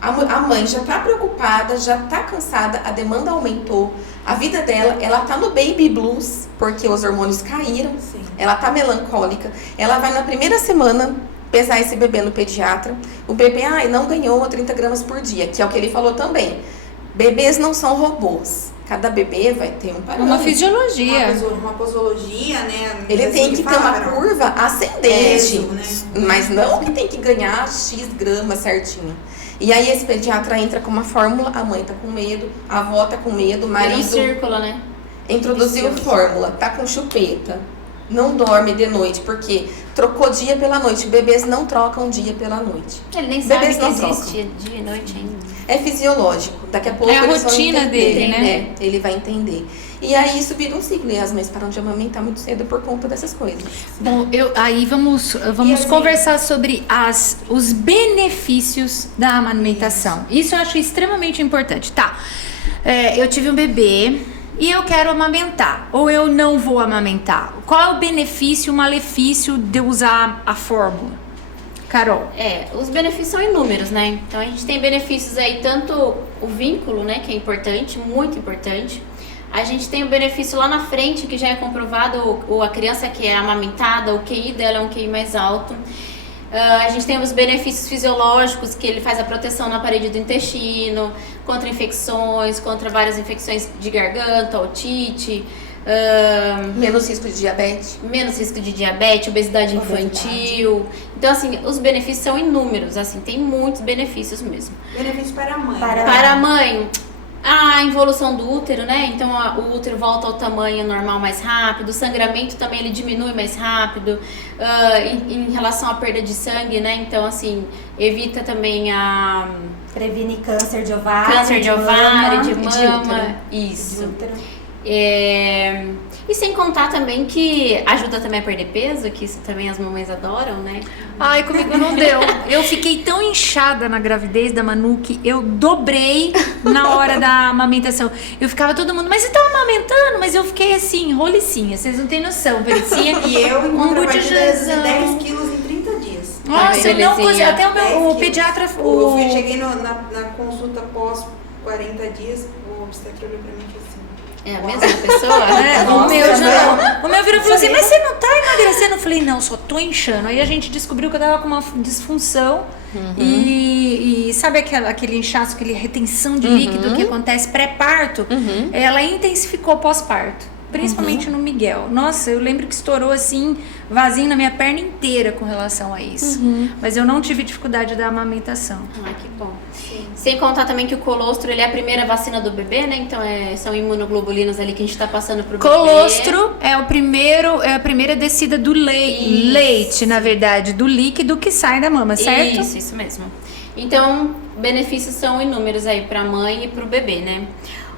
a mãe já tá preocupada, já tá cansada, a demanda aumentou, a vida dela, ela tá no baby blues, porque os hormônios caíram, Sim. ela tá melancólica, ela vai na primeira semana pesar esse bebê no pediatra, o bebê, não ganhou 30 gramas por dia, que é o que ele falou também. Bebês não são robôs. Cada bebê vai ter um parâmetro. Uma fisiologia. Uma posologia, né? Ele tem que ter uma curva ascendente, né? mas não que tem que ganhar X gramas certinho. E aí esse pediatra entra com uma fórmula, a mãe tá com medo, a avó tá com medo, o Vira um marido círculo, né? introduziu fórmula, tá com chupeta, não dorme de noite, porque trocou dia pela noite. Bebês não trocam dia pela noite. Ele nem sabe Bebês que não existe dia e noite ainda. É fisiológico. Daqui a pouco É a eles vão rotina entender, dele, né? Ele vai entender. E aí isso vira um ciclo. E as mães param de amamentar muito cedo por conta dessas coisas. Bom, aí vamos assim, conversar sobre os benefícios da amamentação. Isso eu acho extremamente importante. Tá, eu tive um bebê e eu quero amamentar, ou eu não vou amamentar. Qual é o benefício, o malefício de eu usar a fórmula? Carol. Os benefícios são inúmeros, né? Então a gente tem benefícios aí, tanto o vínculo, né, que é importante, muito importante. A gente tem o benefício lá na frente, que já é comprovado, a criança que é amamentada, o QI dela é um QI mais alto. A gente tem os benefícios fisiológicos, que ele faz a proteção na parede do intestino, contra infecções, contra várias infecções de garganta, otite, Menos risco de diabetes. obesidade infantil. Então, assim, os benefícios são inúmeros, assim, tem muitos benefícios mesmo. Benefício para a mãe. Para a mãe, a involução do útero, né? Então, o útero volta ao tamanho normal mais rápido, o sangramento também ele diminui mais rápido, em relação à perda de sangue, né? Então, assim, evita também Previne câncer de ovário. câncer de ovário, de e de mama, útero. isso. De útero. E sem contar também que ajuda também a perder peso, que isso também as mamães adoram, né? Ai, comigo não deu. Eu fiquei tão inchada na gravidez da Manu que eu dobrei na hora da amamentação. Eu ficava todo mundo, mas você tá amamentando? Mas eu fiquei assim, rolicinha, vocês não têm noção, parecia E eu em um contrapartida botijãozão. 10 quilos em 30 dias. Nossa, eu não consegui. Até o 10 quilos. pediatra. Eu cheguei na consulta pós 40 dias, o obstetra olhou pra mim e falou assim: É a mesma pessoa? É, Nossa, o meu já não. não. O meu virou e falou assim, mas você não tá emagrecendo? Eu falei, não, só tô inchando. Aí a gente descobriu que eu tava com uma disfunção e sabe aquele inchaço, aquele retenção de líquido que acontece pré-parto? Ela intensificou pós-parto. Principalmente no Miguel. Nossa, eu lembro que estourou assim, vazio na minha perna inteira com relação a isso. Mas eu não tive dificuldade da amamentação. Ah, que bom. Sem contar também que o colostro, ele é a primeira vacina do bebê, né? Então são imunoglobulinas ali que a gente tá passando pro bebê. Colostro é a primeira descida do leite, na verdade, do líquido que sai da mama, certo? Isso mesmo. Então, benefícios são inúmeros aí pra mãe e pro bebê, né?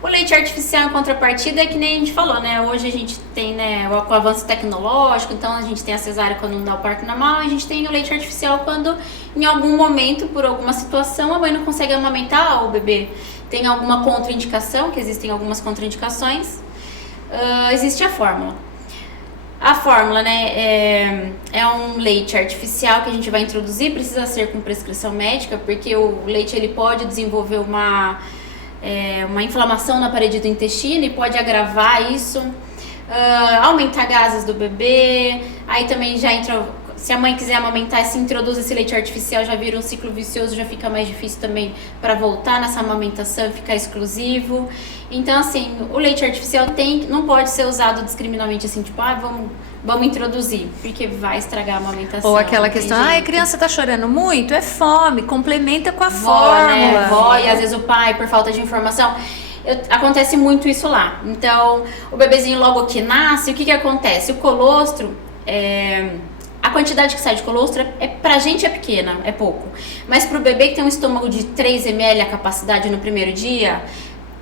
O leite artificial em contrapartida é que nem a gente falou, né? Hoje a gente tem, né, o avanço tecnológico, então a gente tem a cesárea quando não dá o parto normal, a gente tem o leite artificial quando em algum momento, por alguma situação, a mãe não consegue amamentar o bebê. Tem alguma contraindicação, que existem algumas contraindicações, existe a fórmula. A fórmula, né, é um leite artificial que a gente vai introduzir, precisa ser com prescrição médica, porque o leite ele pode desenvolver uma inflamação na parede do intestino e pode agravar isso, aumentar gases do bebê, aí também já entra, se a mãe quiser amamentar, se introduz esse leite artificial, já vira um ciclo vicioso, já fica mais difícil também para voltar nessa amamentação, ficar exclusivo. Então, assim, o leite artificial não pode ser usado discriminadamente, assim, tipo, vamos introduzir, porque vai estragar a amamentação. Ou aquela questão, a criança tá chorando muito, é fome, complementa com a fórmula. Né? Vó, e às vezes o pai, por falta de informação. Acontece muito isso lá. Então, o bebezinho logo que nasce, o que acontece? O colostro, a quantidade que sai de colostro, pra gente é pequena, é pouco. Mas pro bebê que tem um estômago de 3 ml a capacidade no primeiro dia,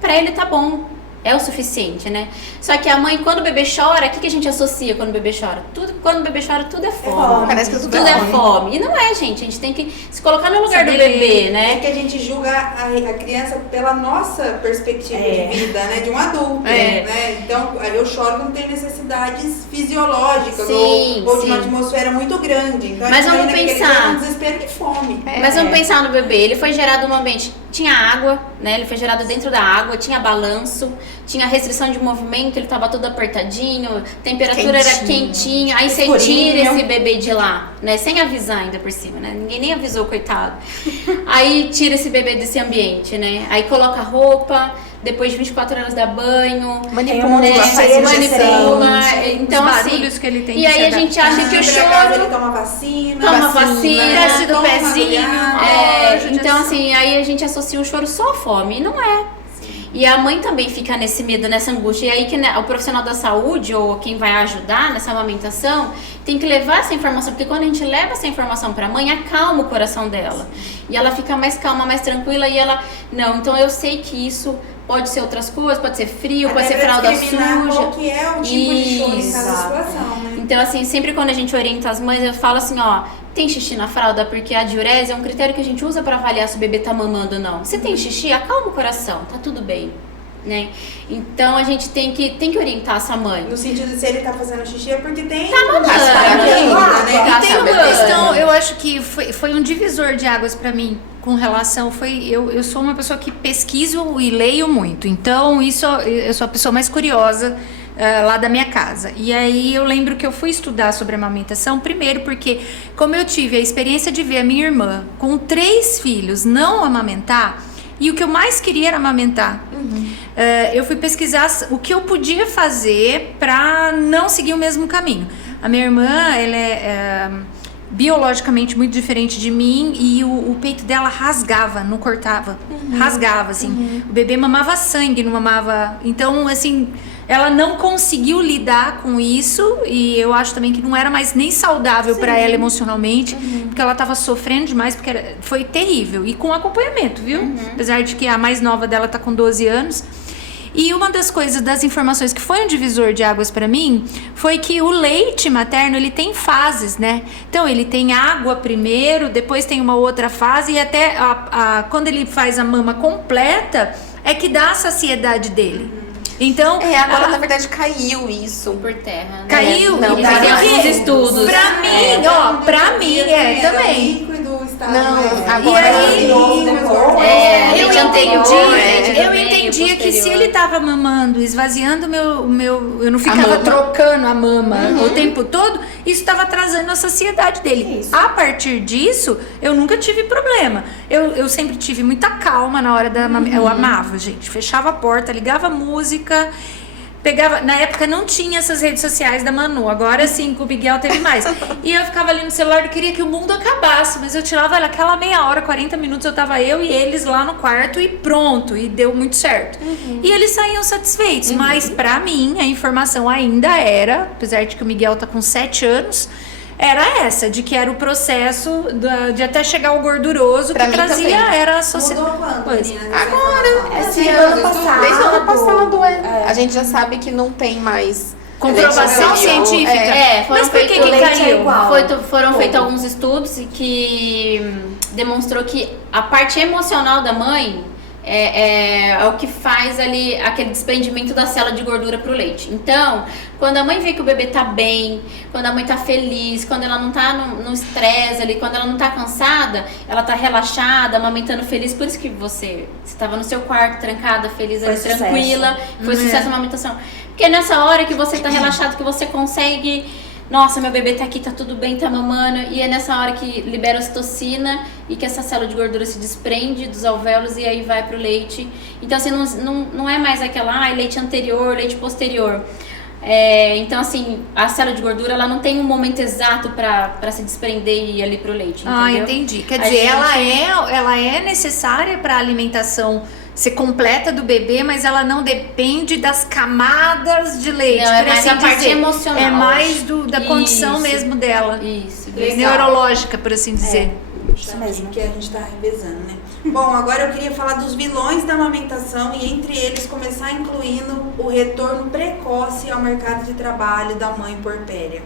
pra ele tá bom, é o suficiente, né? Só que a mãe, quando o bebê chora, o que a gente associa quando o bebê chora? Quando o bebê chora, tudo é fome. Parece que tudo é fome. E não é, gente. A gente tem que se colocar no lugar do bebê, né? É que a gente julga a criança pela nossa perspectiva de vida, né? De um adulto, né? Então, eu choro quando tem necessidades fisiológicas ou de uma atmosfera muito grande. Então, mas vamos pensar. Um desespero de fome. Mas vamos pensar no bebê. Ele foi gerado num ambiente, tinha água, né? Ele foi gerado dentro da água, tinha balanço, tinha restrição de movimento, ele tava todo apertadinho, temperatura era quentinha. Aí você tira esse bebê de lá, né? Sem avisar ainda por cima, né? Ninguém nem avisou, coitado. Aí tira esse bebê desse ambiente, né? Aí coloca roupa, depois de 24 horas dá banho, manipula. Então, assim, que ele tem e aí a gente acha que o choro... Ele toma vacina, desce do pezinho. Então, assim, aí a gente associa o choro só à fome, e não é. E a mãe também fica nesse medo, nessa angústia. E aí que o profissional da saúde ou quem vai ajudar nessa amamentação tem que levar essa informação, porque quando a gente leva essa informação pra mãe, acalma o coração dela. E ela fica mais calma, mais tranquila e ela, não, então eu sei que isso pode ser outras coisas, pode ser frio, pode ser fralda suja. Qual que é o tipo de choro em cada situação, né? Então, assim, sempre quando a gente orienta as mães, eu falo assim, ó, tem xixi na fralda? Porque a diurese é um critério que a gente usa pra avaliar se o bebê tá mamando ou não. Se tem xixi, acalma o coração, tá tudo bem, né? Então, a gente tem que orientar essa mãe. No sentido de se ele tá fazendo xixi é porque tem... Tá mamando, E tem uma questão, eu acho que foi um divisor de águas pra mim com relação, eu sou uma pessoa que pesquiso e leio muito, então eu sou a pessoa mais curiosa lá da minha casa. E aí eu lembro que eu fui estudar sobre amamentação, primeiro porque como eu tive a experiência de ver a minha irmã com 3 filhos não amamentar, e o que eu mais queria era amamentar. Eu fui pesquisar o que eu podia fazer para não seguir o mesmo caminho. A minha irmã, ela é biologicamente muito diferente de mim e o peito dela rasgava, não cortava. Rasgava, assim. O bebê mamava sangue, não mamava... Então, assim, ela não conseguiu lidar com isso e eu acho também que não era mais nem saudável para ela emocionalmente, porque ela tava sofrendo demais, porque foi terrível. E com acompanhamento, viu? Apesar de que a mais nova dela tá com 12 anos. E uma das coisas, das informações que foi um divisor de águas para mim, foi que o leite materno, ele tem fases, né? Então, ele tem água primeiro, depois tem uma outra fase, e até quando ele faz a mama completa, é que dá a saciedade dele. Então, agora na verdade caiu isso. Por terra. Né? Caiu? Não, E dá tem alguns porque estudos. Pra mim, pra mim, também. Líquido, estado Não, agora e aí, leite eu anterior, entendia que se posterior. ele tava mamando, esvaziando eu não ficava mama. trocando a mama o tempo todo, isso estava atrasando a saciedade dele. Isso. A partir disso, eu nunca tive problema. Eu sempre tive muita calma na hora da eu amava, gente. Fechava a porta, ligava a música, pegava. Na época não tinha essas redes sociais da Manu, agora sim, com o Miguel teve mais. E eu ficava ali no celular, eu queria que o mundo acabasse, mas eu tirava aquela meia hora, 40 minutos, eu tava eu e eles lá no quarto e pronto, e deu muito certo. E eles saíam satisfeitos, mas pra mim a informação ainda era, apesar de que o Miguel tá com 7 anos, era essa, de que era o processo de até chegar o gorduroso, Pra que mim trazia, também. era a Mudou sociedade. quando, meninas? Agora, esse ano ano, passado. desde o ano passado, a gente já sabe que não tem mais Comprovação leite anterior. científica. Foram Mas por que feitos- que O leite é caiu? igual. Foram Todo. feitos alguns estudos que demonstrou que a parte emocional da mãe é o que faz ali aquele desprendimento da célula de gordura pro leite. Então, quando a mãe vê que o bebê tá bem, quando a mãe tá feliz, quando ela não tá no estresse ali, quando ela não tá cansada, ela tá relaxada, amamentando feliz. Por isso que você estava no seu quarto, trancada, feliz, ali, Foi tranquila. Foi sucesso a amamentação. Porque nessa hora que você tá relaxado, que você consegue... Nossa, meu bebê tá aqui, tá tudo bem, tá mamando. E é nessa hora que libera a ocitocina e que essa célula de gordura se desprende dos alvéolos e aí vai pro leite. Então, assim, não é mais aquela, leite anterior, leite posterior. Então, assim, a célula de gordura, ela não tem um momento exato pra se desprender e ir ali pro leite, entendeu? Ah, entendi. Quer A dizer, gente- ela é necessária para a alimentação ser completa do bebê, mas ela não depende das camadas de leite. Não, é por mais assim a parte dizer. emocional. É mais da condição Isso. mesmo dela. Isso. Neurológica, por assim dizer. Isso mesmo, que a gente tá revezando, né? Bom, agora eu queria falar dos vilões da amamentação e entre eles começar incluindo o retorno precoce ao mercado de trabalho da mãe porpéria.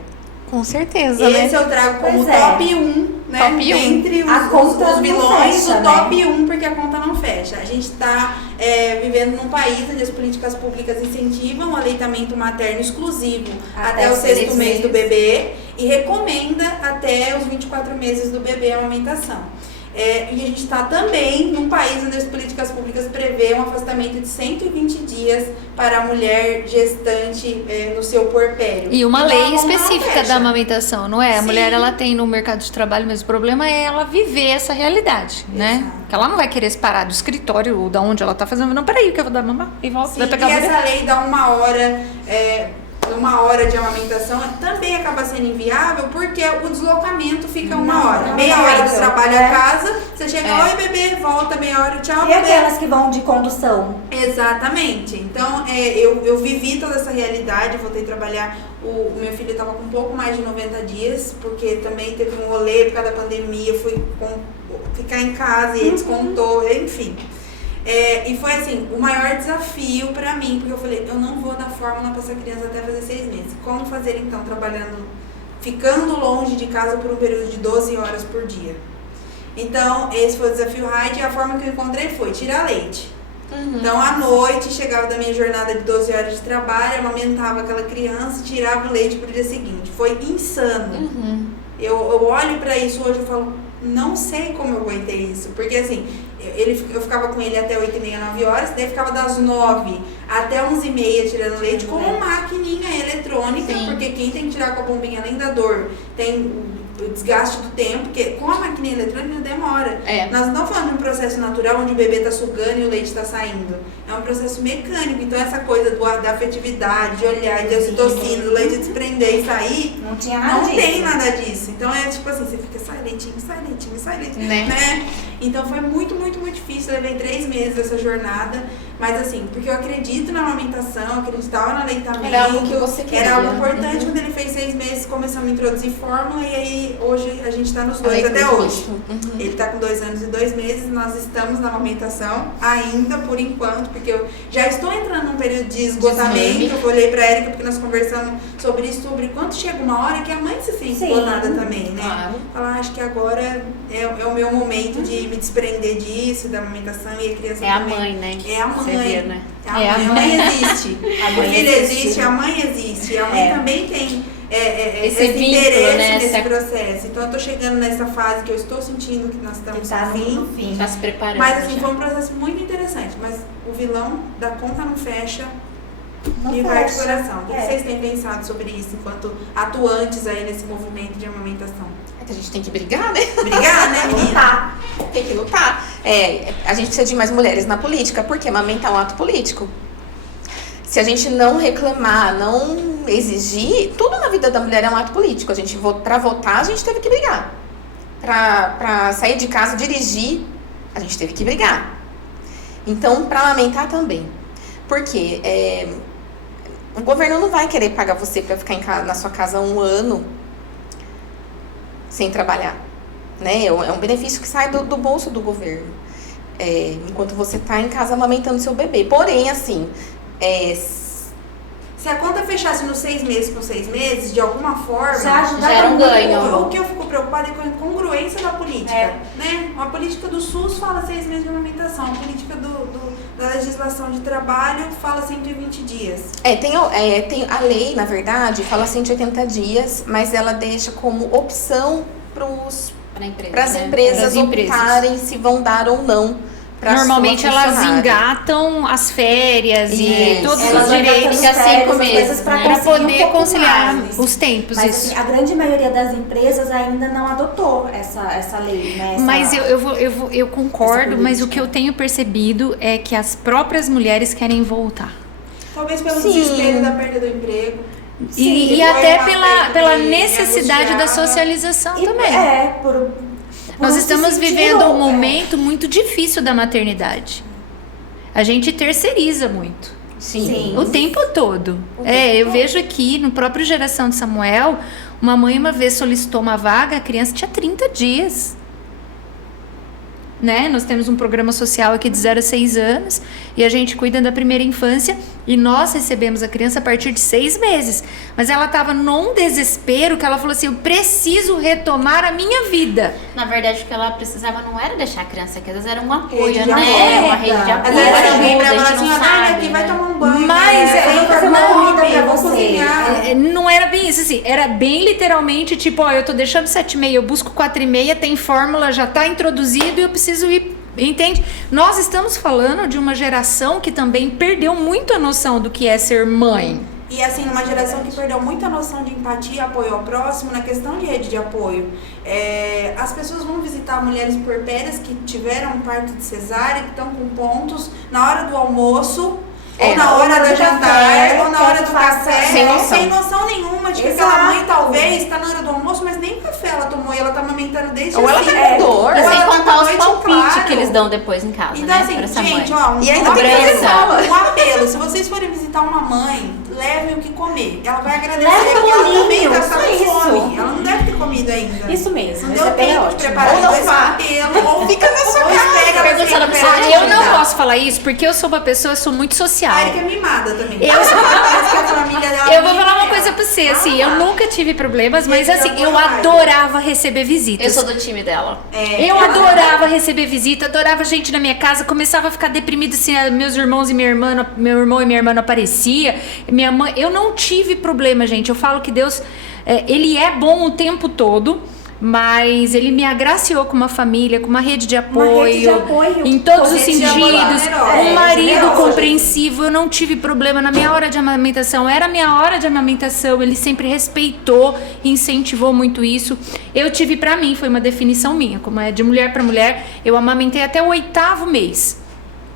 Com certeza, né? Esse eu trago como Pois é. top 1, né? Top 1. Entre A conta os não vilões, fecha, o top né? 1, porque a conta não fecha. A gente está vivendo num país onde as políticas públicas incentivam o aleitamento materno exclusivo até o 6º mês do bebê e recomenda até os 24 meses do bebê a amamentação. E a gente está também num país onde as políticas públicas prevê um afastamento de 120 dias para a mulher gestante no seu puerpério. E uma Então, a lei conta não específica fecha. da amamentação, não é? A Sim. mulher, ela tem no mercado de trabalho, mas o problema é ela viver essa realidade, né? Exato. Porque ela não vai querer se parar do escritório ou da onde ela tá fazendo. Não, peraí, que eu vou dar mamar e volto. Sim, Vai pegar e o bebê. essa lei dá uma hora de amamentação também acaba sendo inviável porque o deslocamento fica uma hora. não Meia é hora do viável, trabalho né? a casa, você chega, oi bebê, volta meia hora, tchau E bebê. aquelas que vão de condução? Exatamente. Então, eu vivi toda essa realidade, eu voltei a trabalhar. O meu filho estava com um pouco mais de 90 dias, porque também teve um rolê por causa da pandemia, fui ficar em casa e ele descontou, enfim. E foi assim, o maior desafio pra mim, porque eu falei, eu não vou dar fórmula pra essa criança até fazer 6 meses. Como fazer então, ficando longe de casa por um período de 12 horas por dia? Então, esse foi o desafio Hyde e a forma que eu encontrei foi tirar leite. Então, à noite, chegava da minha jornada de 12 horas de trabalho, amamentava aquela criança e tirava o leite pro dia seguinte. Foi insano. Eu olho pra isso hoje e falo, não sei como eu aguentei isso. Porque assim, eu ficava com ele até 8h30, 9 horas, daí ficava das 9 até 11h30 tirando leite com uma maquininha eletrônica, porque quem tem que tirar com a bombinha, além da dor, tem o desgaste do tempo, porque com a maquininha eletrônica demora. Nós não estamos falando de um processo natural onde o bebê está sugando e o leite está saindo. É um processo mecânico. Então essa coisa da afetividade, de olhar, de ocitocina, do leite desprender e sair, Não tinha nada não disso. tem nada disso. Então é tipo assim, você fica sai leitinho, Né? né? Então foi muito, muito, muito difícil. Eu levei 3 meses dessa jornada. Mas assim, porque eu acredito na amamentação, acreditava no aleitamento. Era algo que você queria. Era algo importante. Quando ele fez 6 meses, começamos a introduzir fórmula e aí hoje a gente tá nos 2 até hoje. Ele tá com 2 anos e 2 meses, nós estamos na amamentação ainda, por enquanto, porque eu já estou entrando num período de esgotamento. Eu olhei pra Érica porque nós conversamos sobre isso, sobre quando chega uma hora que a mãe se sente esgotada também, né? Claro. Falar, acho que agora é o meu momento de me desprender disso, da amamentação e a criança É a também. mãe, né? É a mãe. Você vê, né? A mãe existe. O filho existe, a mãe existe. A mãe também tem esse vínculo, interesse né? nesse processo. Então eu tô chegando nessa fase que eu estou sentindo que nós estamos no fim. Tá se preparando. Mas assim, já. foi um processo muito interessante. Mas o vilão da conta não fecha. Não E vai de fecha. coração. O que vocês têm pensado sobre isso enquanto atuantes aí nesse movimento de amamentação? É que a gente tem que brigar, né? Brigar, né, menina? Tá. Tem que lutar. A gente precisa de mais mulheres na política, porque amamentar é um ato político. Se a gente não reclamar, não exigir, tudo na vida da mulher é um ato político. Pra votar, a gente teve que brigar. Pra sair de casa, dirigir, a gente teve que brigar. Então, pra amamentar também. Porque o governo não vai querer pagar você pra ficar na sua casa 1 ano sem trabalhar. Né? É um benefício que sai do bolso do governo. Enquanto você tá em casa amamentando seu bebê. Porém, assim... Se a conta fechasse nos 6 meses com 6 meses, de alguma forma... Já era um ganho. O que eu fico preocupada é com a incongruência da política. Né? A política do SUS fala 6 meses de amamentação. A política da legislação de trabalho fala 120 dias. Tem a lei, na verdade, fala 180 dias, mas ela deixa como opção para as empresas optarem se vão dar ou não. Normalmente elas engatam as férias e todos os direitos fica 5 meses para poder conciliar os tempos. Mas assim, a grande maioria das empresas ainda não adotou essa lei, né? Mas eu concordo, mas o que eu tenho percebido é que as próprias mulheres querem voltar. Talvez pelo desespero da perda do emprego. E até pela necessidade da socialização também. Nós estamos vivendo um momento muito difícil da maternidade. A gente terceiriza muito. Sim. O tempo todo. Eu vejo aqui no próprio Geração de Samuel, uma mãe uma vez solicitou uma vaga, a criança tinha 30 dias. Né? Nós temos um programa social aqui de 0 a 6 anos e a gente cuida da primeira infância e nós recebemos a criança a partir de 6 meses. Mas ela estava num desespero que ela falou assim, eu preciso retomar a minha vida. Na verdade, o que ela precisava não era deixar a criança, que às vezes era um apoio, Rede de né? apoio. Uma rede de apoio. Às vezes ajuda, alguém pra a falar gente assim, não vai sabe, aqui, vai né? tomar um banho. Mas vou fazer uma comida pra você. Não era bem isso, assim, era bem literalmente tipo, eu tô deixando 7h30, eu busco 4h30, tem fórmula, já tá introduzido e eu preciso ir. Entende? Nós estamos falando de uma geração que também perdeu muito a noção do que é ser mãe. E assim, uma geração que perdeu muita noção de empatia, apoio ao próximo, na questão de rede de apoio. As pessoas vão visitar mulheres puerpérias que tiveram parto de cesárea, que estão com pontos na hora do almoço, ou na hora do jantar, ou na hora do café, sem noção nenhuma de que aquela mãe talvez está na hora do almoço, mas nem café ela tomou e ela tá amamentando desde Ou ela tá com dor. Sem contar os palpites claro. que eles dão depois em casa, Então, né? assim, pra essa gente, mãe. ó, E ainda tem que fazer fala. um apelo. Se vocês forem visitar uma mãe, levem o que comer. Ela vai agradecer Leva porque ela bolinho, também tá só com isso. fome. Ela não deve ter comido ainda. Isso mesmo, Não isso deu é bem tempo de ótimo. preparar Ou não esse vá. apelo. Ou Fica na sua ou casa. espera Pergunta se ela precisa de Eu não ajudar. posso falar isso porque eu sou uma pessoa, eu sou muito social. A Erika é mimada também. Eu- Parece que a família dela Eu vou mima falar uma ela. coisa pra você, assim, Fala. eu nunca tive problemas, mas Esse é assim, o eu bom adorava receber visitas. Eu sou do time dela. Eu adorava receber visita, adorava gente na minha casa, começava a ficar deprimida assim, meus irmãos e minha irmã, meu irmão e minha irmã não aparecia, minha mãe, eu não tive problema, gente. Eu falo que Deus, ele é bom o tempo todo. Mas ele me agraciou com uma família, com uma rede de apoio, rede de apoio em todos os positiva, sentidos, generosa. um marido Generosa. compreensivo, eu não tive problema na minha hora de amamentação, era a minha hora de amamentação, ele sempre respeitou, incentivou muito isso. Eu tive pra mim, foi uma definição minha, como é de mulher pra mulher, eu amamentei até o 8º mês.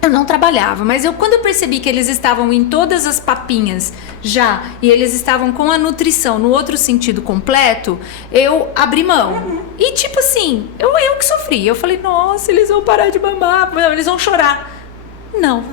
Eu não trabalhava, mas quando eu percebi que eles estavam em todas as papinhas já, e eles estavam com a nutrição no outro sentido completo, eu abri mão. E tipo assim, eu que sofri. Eu falei, nossa, eles vão parar de mamar, não, eles vão chorar. Não.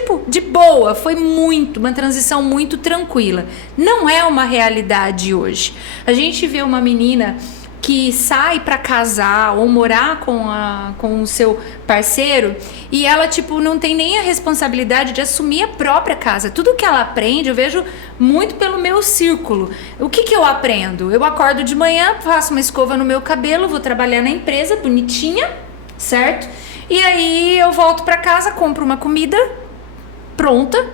tipo, de boa, foi uma transição muito tranquila. Não é uma realidade hoje. A gente vê uma menina que sai pra casar ou morar com o seu parceiro e ela, tipo, não tem nem a responsabilidade de assumir a própria casa. Tudo que ela aprende, eu vejo muito pelo meu círculo. O que eu aprendo? Eu acordo de manhã, faço uma escova no meu cabelo, vou trabalhar na empresa, bonitinha, certo? E aí eu volto pra casa, compro uma comida pronta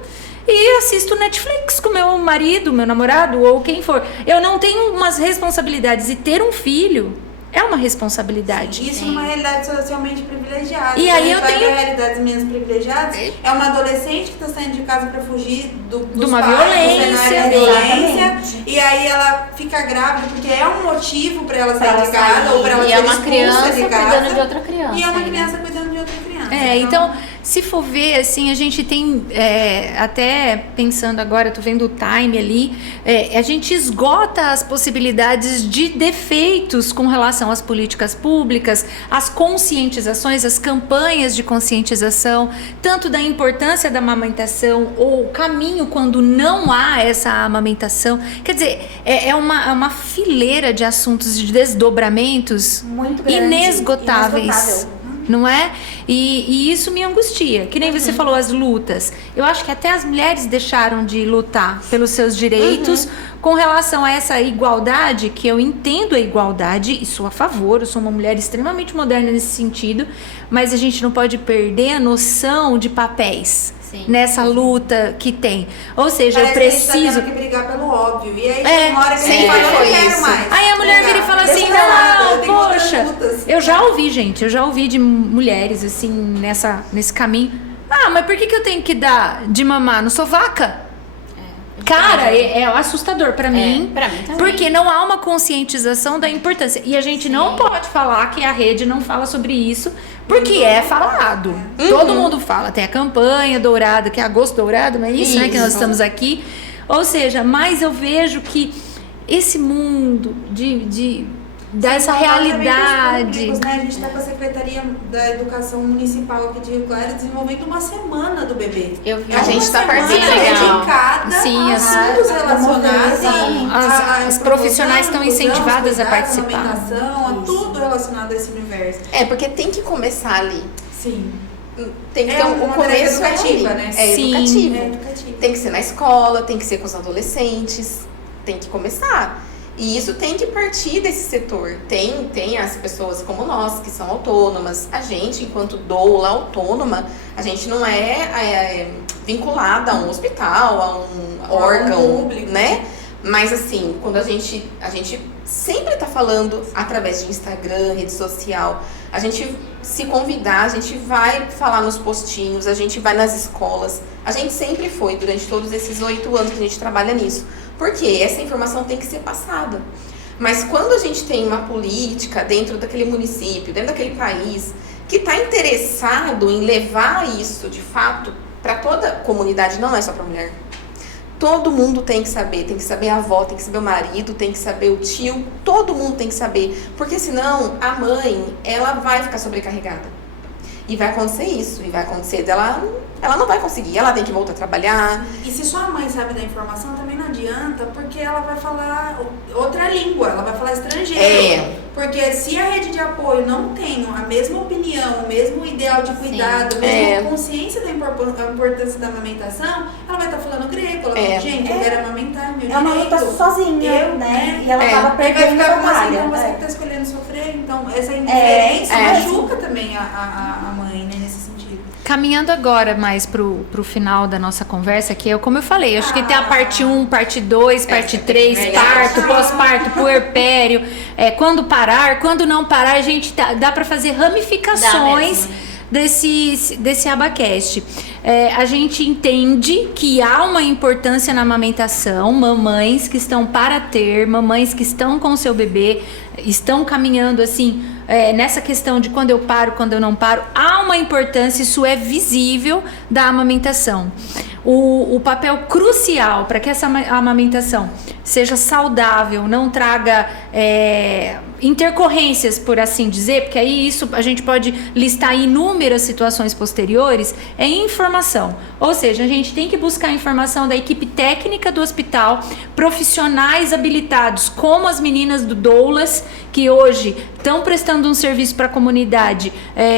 e assisto Netflix com meu marido, meu namorado ou quem for. Eu não tenho umas responsabilidades e ter um filho é uma responsabilidade. Isso numa realidade socialmente privilegiada. E aí eu tenho realidades menos privilegiadas. É uma adolescente que está saindo de casa para fugir de uma pais, violência. Do violência. E aí ela fica grávida porque é um motivo para ela sair de casa ou para ela ser expulsa de casa. E é uma criança cuidando de outra criança. E é uma criança cuidando de outra criança. Então, se for ver, assim, a gente tem, até pensando agora, tô vendo o time ali, a gente esgota as possibilidades de defeitos com relação às políticas públicas, às conscientizações, às campanhas de conscientização, tanto da importância da amamentação ou o caminho quando não há essa amamentação. Quer dizer, é uma fileira de assuntos, de desdobramentos muito grande, inesgotáveis. Não é? E isso me angustia. Que nem você falou, as lutas. Eu acho que até as mulheres deixaram de lutar pelos seus direitos com relação a essa igualdade, que eu entendo a igualdade e sou a favor. Eu sou uma mulher extremamente moderna nesse sentido, mas a gente não pode perder a noção de papéis. Sim. Nessa luta que tem. Ou seja, parece eu preciso. Que a gente tá tendo que brigar pelo óbvio. E aí tem uma hora que a gente fala, eu não quero mais. Aí a mulher vira e fala assim: não, poxa. Eu já ouvi, gente, de mulheres assim, nesse caminho. Ah, mas por que eu tenho que dar de mamar? Não sou vaca? Cara, é assustador pra mim, porque não há uma conscientização da importância. E a gente não pode falar que a rede não fala sobre isso, porque é falado. Todo mundo fala. Tem a campanha dourada, que é agosto dourado, não é isso, né? Que nós estamos aqui. Ou seja, mas eu vejo que esse mundo dessa realidade. Públicos, né? A gente está com a Secretaria da Educação Municipal aqui de Rio Claro desenvolvendo uma semana do bebê. A gente está participando dedicada a assuntos relacionados. As profissionais estão incentivadas a participar. A tudo relacionado a esse universo. Porque tem que começar ali. Sim. Tem que ter o começo educativa, né? Educativo. Tem que ser na escola, tem que ser com os adolescentes, tem que começar. E isso tem que partir desse setor. Tem as pessoas como nós, que são autônomas. A gente, enquanto doula autônoma, a gente não é vinculada a um hospital, a um órgão público, né? Mas assim, quando a gente sempre tá falando através de Instagram, rede social, a gente se convidar, a gente vai falar nos postinhos, a gente vai nas escolas. A gente sempre foi, durante todos esses 8 anos que a gente trabalha nisso. Porque essa informação tem que ser passada. Mas quando a gente tem uma política dentro daquele município, dentro daquele país, que está interessado em levar isso, de fato, para toda a comunidade, não é só para a mulher. Todo mundo tem que saber a avó, tem que saber o marido, tem que saber o tio, todo mundo tem que saber. Porque senão a mãe, ela vai ficar sobrecarregada. E vai acontecer isso, e vai acontecer dela... Ela não vai conseguir, ela tem que voltar a trabalhar. E se sua mãe sabe da informação, também não adianta, porque ela vai falar outra língua, ela vai falar estrangeiro. Porque se a rede de apoio não tem a mesma opinião, o mesmo ideal de cuidado, a mesma consciência da importância da amamentação, ela vai estar falando grego, ela vai gente, eu quero amamentar, meu direito. É uma luta sozinha, né? E ela acaba perdendo a batalha. Então você que está escolhendo sofrer, então essa indiferença machuca também a mãe, né, nesse sentido. Caminhando agora mais pro final da nossa conversa, que como eu falei, acho que tem a parte 1, parte 2, parte 3, parto, pós-parto, puerpério, quando parar, quando não parar, a gente dá para fazer ramificações desse Abacast. A gente entende que há uma importância na amamentação, mamães que estão para ter, mamães que estão com o seu bebê, estão caminhando assim, nessa questão de quando eu paro, quando eu não paro, há uma importância, isso é visível da amamentação. O papel crucial para que essa amamentação seja saudável, não traga intercorrências, por assim dizer, porque aí isso a gente pode listar inúmeras situações posteriores, é informação. Ou seja, a gente tem que buscar informação da equipe técnica do hospital, profissionais habilitados, como as meninas do Doulas, que hoje estão prestando um serviço para a comunidade,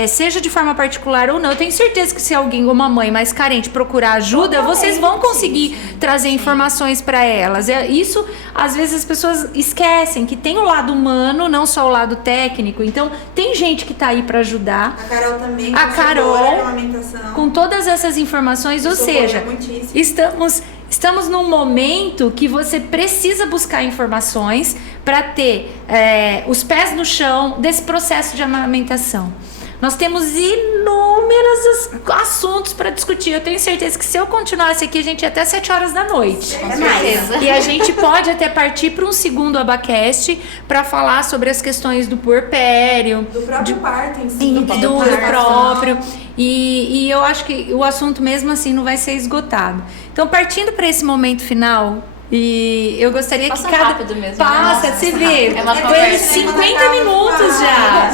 seja de forma particular ou não. Eu tenho certeza que se alguém ou uma mãe mais carente procurar ajuda, vocês vão conseguir trazer informações para elas. Isso, às vezes, as pessoas esquecem que tem o lado humano, não só o lado técnico. Então, tem gente que está aí para ajudar. A Carol também, A Carol, amamentação. com todas essas informações, ou seja, estamos num momento que você precisa buscar informações para ter os pés no chão desse processo de amamentação. Nós temos inúmeros assuntos para discutir. Eu tenho certeza que se eu continuasse aqui, a gente ia até 7 horas da noite. Com certeza. E a gente pode até partir para um segundo abacast para falar sobre as questões do puerpério, Do próprio parto em si. do próprio. E eu acho que o assunto mesmo assim não vai ser esgotado. Então, partindo para esse momento final, e eu gostaria Passa que cada... rápido mesmo, Passa, né? você vê. É uma Foi conversa. 50 minutos já.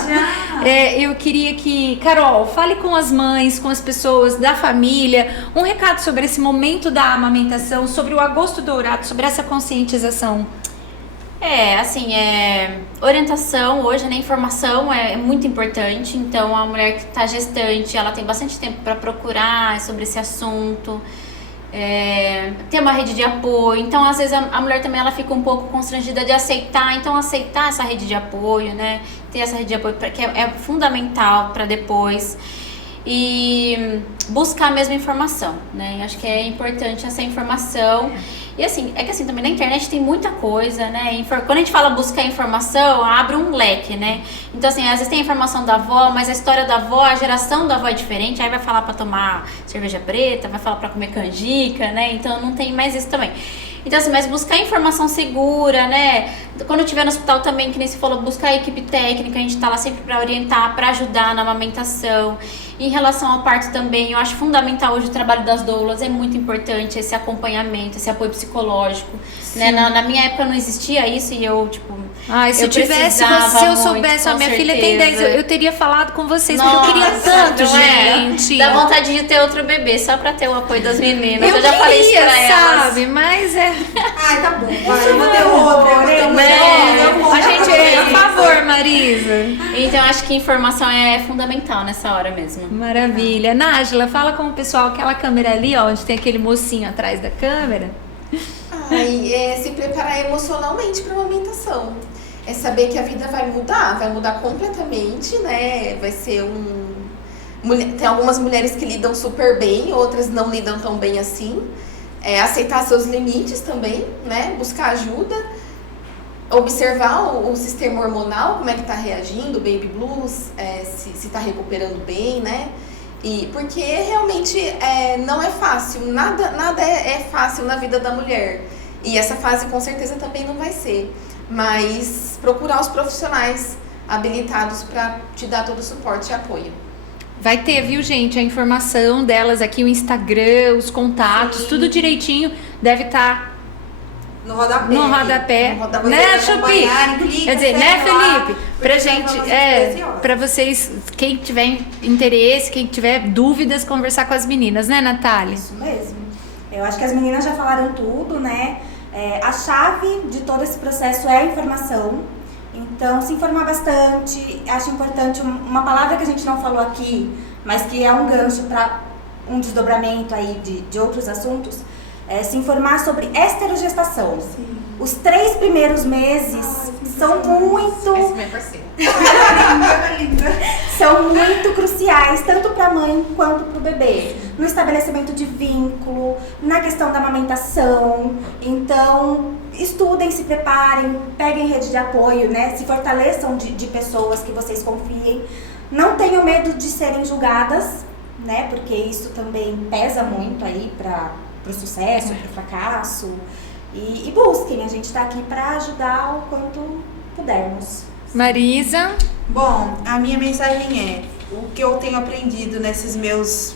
Eu queria que, Carol, fale com as mães, com as pessoas da família, um recado sobre esse momento da amamentação, sobre o agosto dourado, sobre essa conscientização. Orientação hoje, né? Informação é muito importante. Então, a mulher que está gestante, ela tem bastante tempo para procurar sobre esse assunto. Ter uma rede de apoio. Então, às vezes, a mulher também ela fica um pouco constrangida de aceitar. Então, aceitar essa rede de apoio, né? Ter essa rede de apoio que é fundamental para depois. E buscar a mesma informação, né? Acho que é importante essa informação. E assim, é que assim, também na internet tem muita coisa, né? Quando a gente fala buscar informação, abre um leque, né? Então assim, às vezes tem a informação da avó, mas a história da avó, a geração da avó é diferente. Aí vai falar pra tomar cerveja preta, vai falar pra comer canjica, né? Então não tem mais isso também. Então assim, mas buscar informação segura, né? Quando eu estiver no hospital também, que nem se falou, buscar a equipe técnica, a gente tá lá sempre pra orientar, pra ajudar na amamentação. Em relação ao parto também, eu acho fundamental hoje o trabalho das doulas, é muito importante esse acompanhamento, esse apoio psicológico, né? Na minha época não existia isso e eu, tipo... Se eu soubesse, a minha filha tem 10, eu teria falado com vocês, porque eu queria tanto, gente. Dá vontade de ter outro bebê, só pra ter o apoio das meninas. Eu já queria, falei isso pra elas. sabe? Mas Ai, tá bom. Eu vou ter outra. A gente é a favor, Marisa. Então, acho que informação é fundamental nessa hora mesmo. Maravilha. Nájila, fala com o pessoal, aquela câmera ali, ó, onde tem aquele mocinho atrás da câmera. Se preparar emocionalmente para a amamentação. É saber que a vida vai mudar completamente, né? Vai ser tem algumas mulheres que lidam super bem, outras não lidam tão bem assim. Aceitar seus limites também, né? Buscar ajuda. Observar o sistema hormonal, como é que tá reagindo, o baby blues, se tá recuperando bem, né? Porque realmente não é fácil, nada é fácil na vida da mulher. E essa fase com certeza também não vai ser. Mas procurar os profissionais habilitados para te dar todo o suporte e apoio. Vai ter, viu, gente, a informação delas aqui, o Instagram, os contatos, tudo direitinho, deve estar no rodapé. No rodapé. Né, Chupi? Quer dizer, né, Felipe? Pra gente, pra vocês, quem tiver interesse, quem tiver dúvidas, conversar com as meninas, né, Natália? Isso mesmo. Eu acho que as meninas já falaram tudo, né? A chave de todo esse processo é a informação. Então, se informar bastante. Acho importante uma palavra que a gente não falou aqui, mas que é um gancho para um desdobramento aí de outros assuntos, se informar sobre esterogestação. Sim. Os 3 primeiros meses são muito... Essa é minha parceira. São muito cruciais, tanto para a mãe quanto para o bebê. No estabelecimento de vínculo, na questão da amamentação. Então, estudem, se preparem, peguem rede de apoio, né? Se fortaleçam de pessoas que vocês confiem. Não tenham medo de serem julgadas, né? Porque isso também pesa muito aí para o sucesso, para o fracasso. E busquem, a gente está aqui para ajudar o quanto pudermos. Marisa? Bom, a minha mensagem o que eu tenho aprendido nesses meus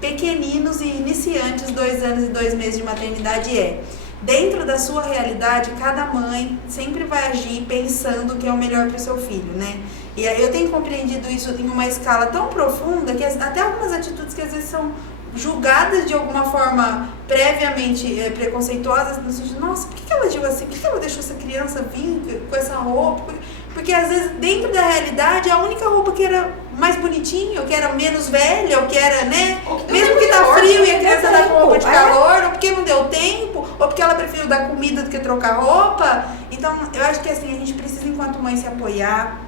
pequeninos e iniciantes 2 anos e 2 meses de maternidade dentro da sua realidade, cada mãe sempre vai agir pensando o que é o melhor para o seu filho, né? E eu tenho compreendido isso em uma escala tão profunda que até algumas atitudes que às vezes são julgadas de alguma forma previamente preconceituosas, no sentido, nossa, por que ela agiu assim? Por que ela deixou essa criança vir com essa roupa? Porque às vezes dentro da realidade a única roupa que era mais bonitinha, ou que era menos velha, ou que era, né? Mesmo que tá frio e a criança tá com roupa de calor, ou porque não deu tempo, ou porque ela preferiu dar comida do que trocar roupa. Então eu acho que assim, a gente precisa enquanto mãe se apoiar,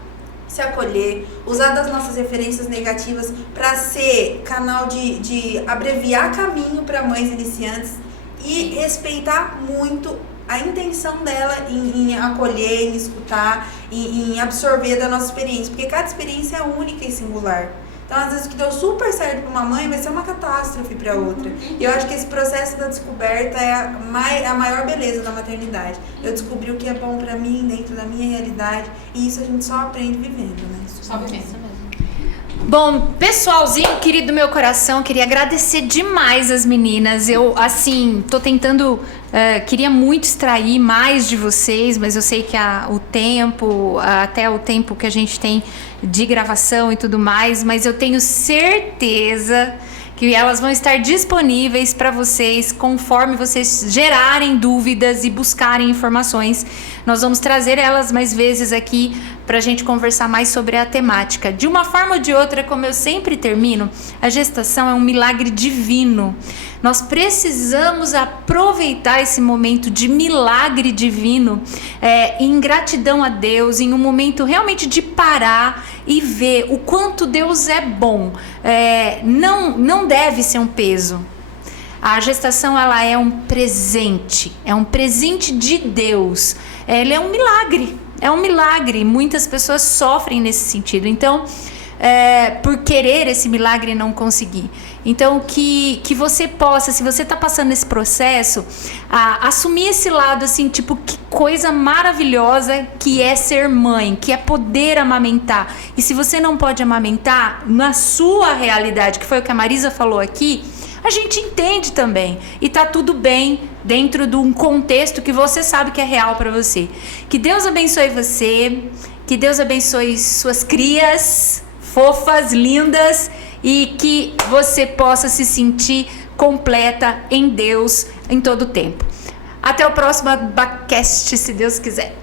se acolher, usar das nossas referências negativas para ser canal de abreviar caminho para mães iniciantes e respeitar muito a intenção dela em acolher, em escutar, em absorver da nossa experiência, porque cada experiência é única e singular. Então, às vezes, o que deu super certo para uma mãe vai ser uma catástrofe para outra. E eu acho que esse processo da descoberta é a maior beleza da maternidade. Eu descobri o que é bom para mim, dentro da minha realidade, e isso a gente só aprende vivendo, né? Só vivendo. Bom, pessoalzinho querido do meu coração, queria agradecer demais as meninas. Eu, assim, tô tentando, queria muito extrair mais de vocês, mas eu sei que o tempo, até o tempo que a gente tem de gravação e tudo mais, mas eu tenho certeza que elas vão estar disponíveis para vocês conforme vocês gerarem dúvidas e buscarem informações. Nós vamos trazer elas mais vezes aqui para a gente conversar mais sobre a temática. De uma forma ou de outra, como eu sempre termino, a gestação é um milagre divino. Nós precisamos aproveitar esse momento de milagre divino em gratidão a Deus, em um momento realmente de parar e ver o quanto Deus é bom. Não deve ser um peso. A gestação, ela é um presente de Deus. Ela é um milagre, muitas pessoas sofrem nesse sentido, então, por querer esse milagre e não conseguir. Então, que você possa, se você está passando esse processo, assumir esse lado, assim, tipo, que coisa maravilhosa que é ser mãe, que é poder amamentar. E se você não pode amamentar, na sua realidade, que foi o que a Marisa falou aqui, a gente entende também. E tá tudo bem dentro de um contexto que você sabe que é real para você. Que Deus abençoe você, que Deus abençoe suas crias fofas, lindas, e que você possa se sentir completa em Deus em todo o tempo. Até o próximo Abacast, se Deus quiser.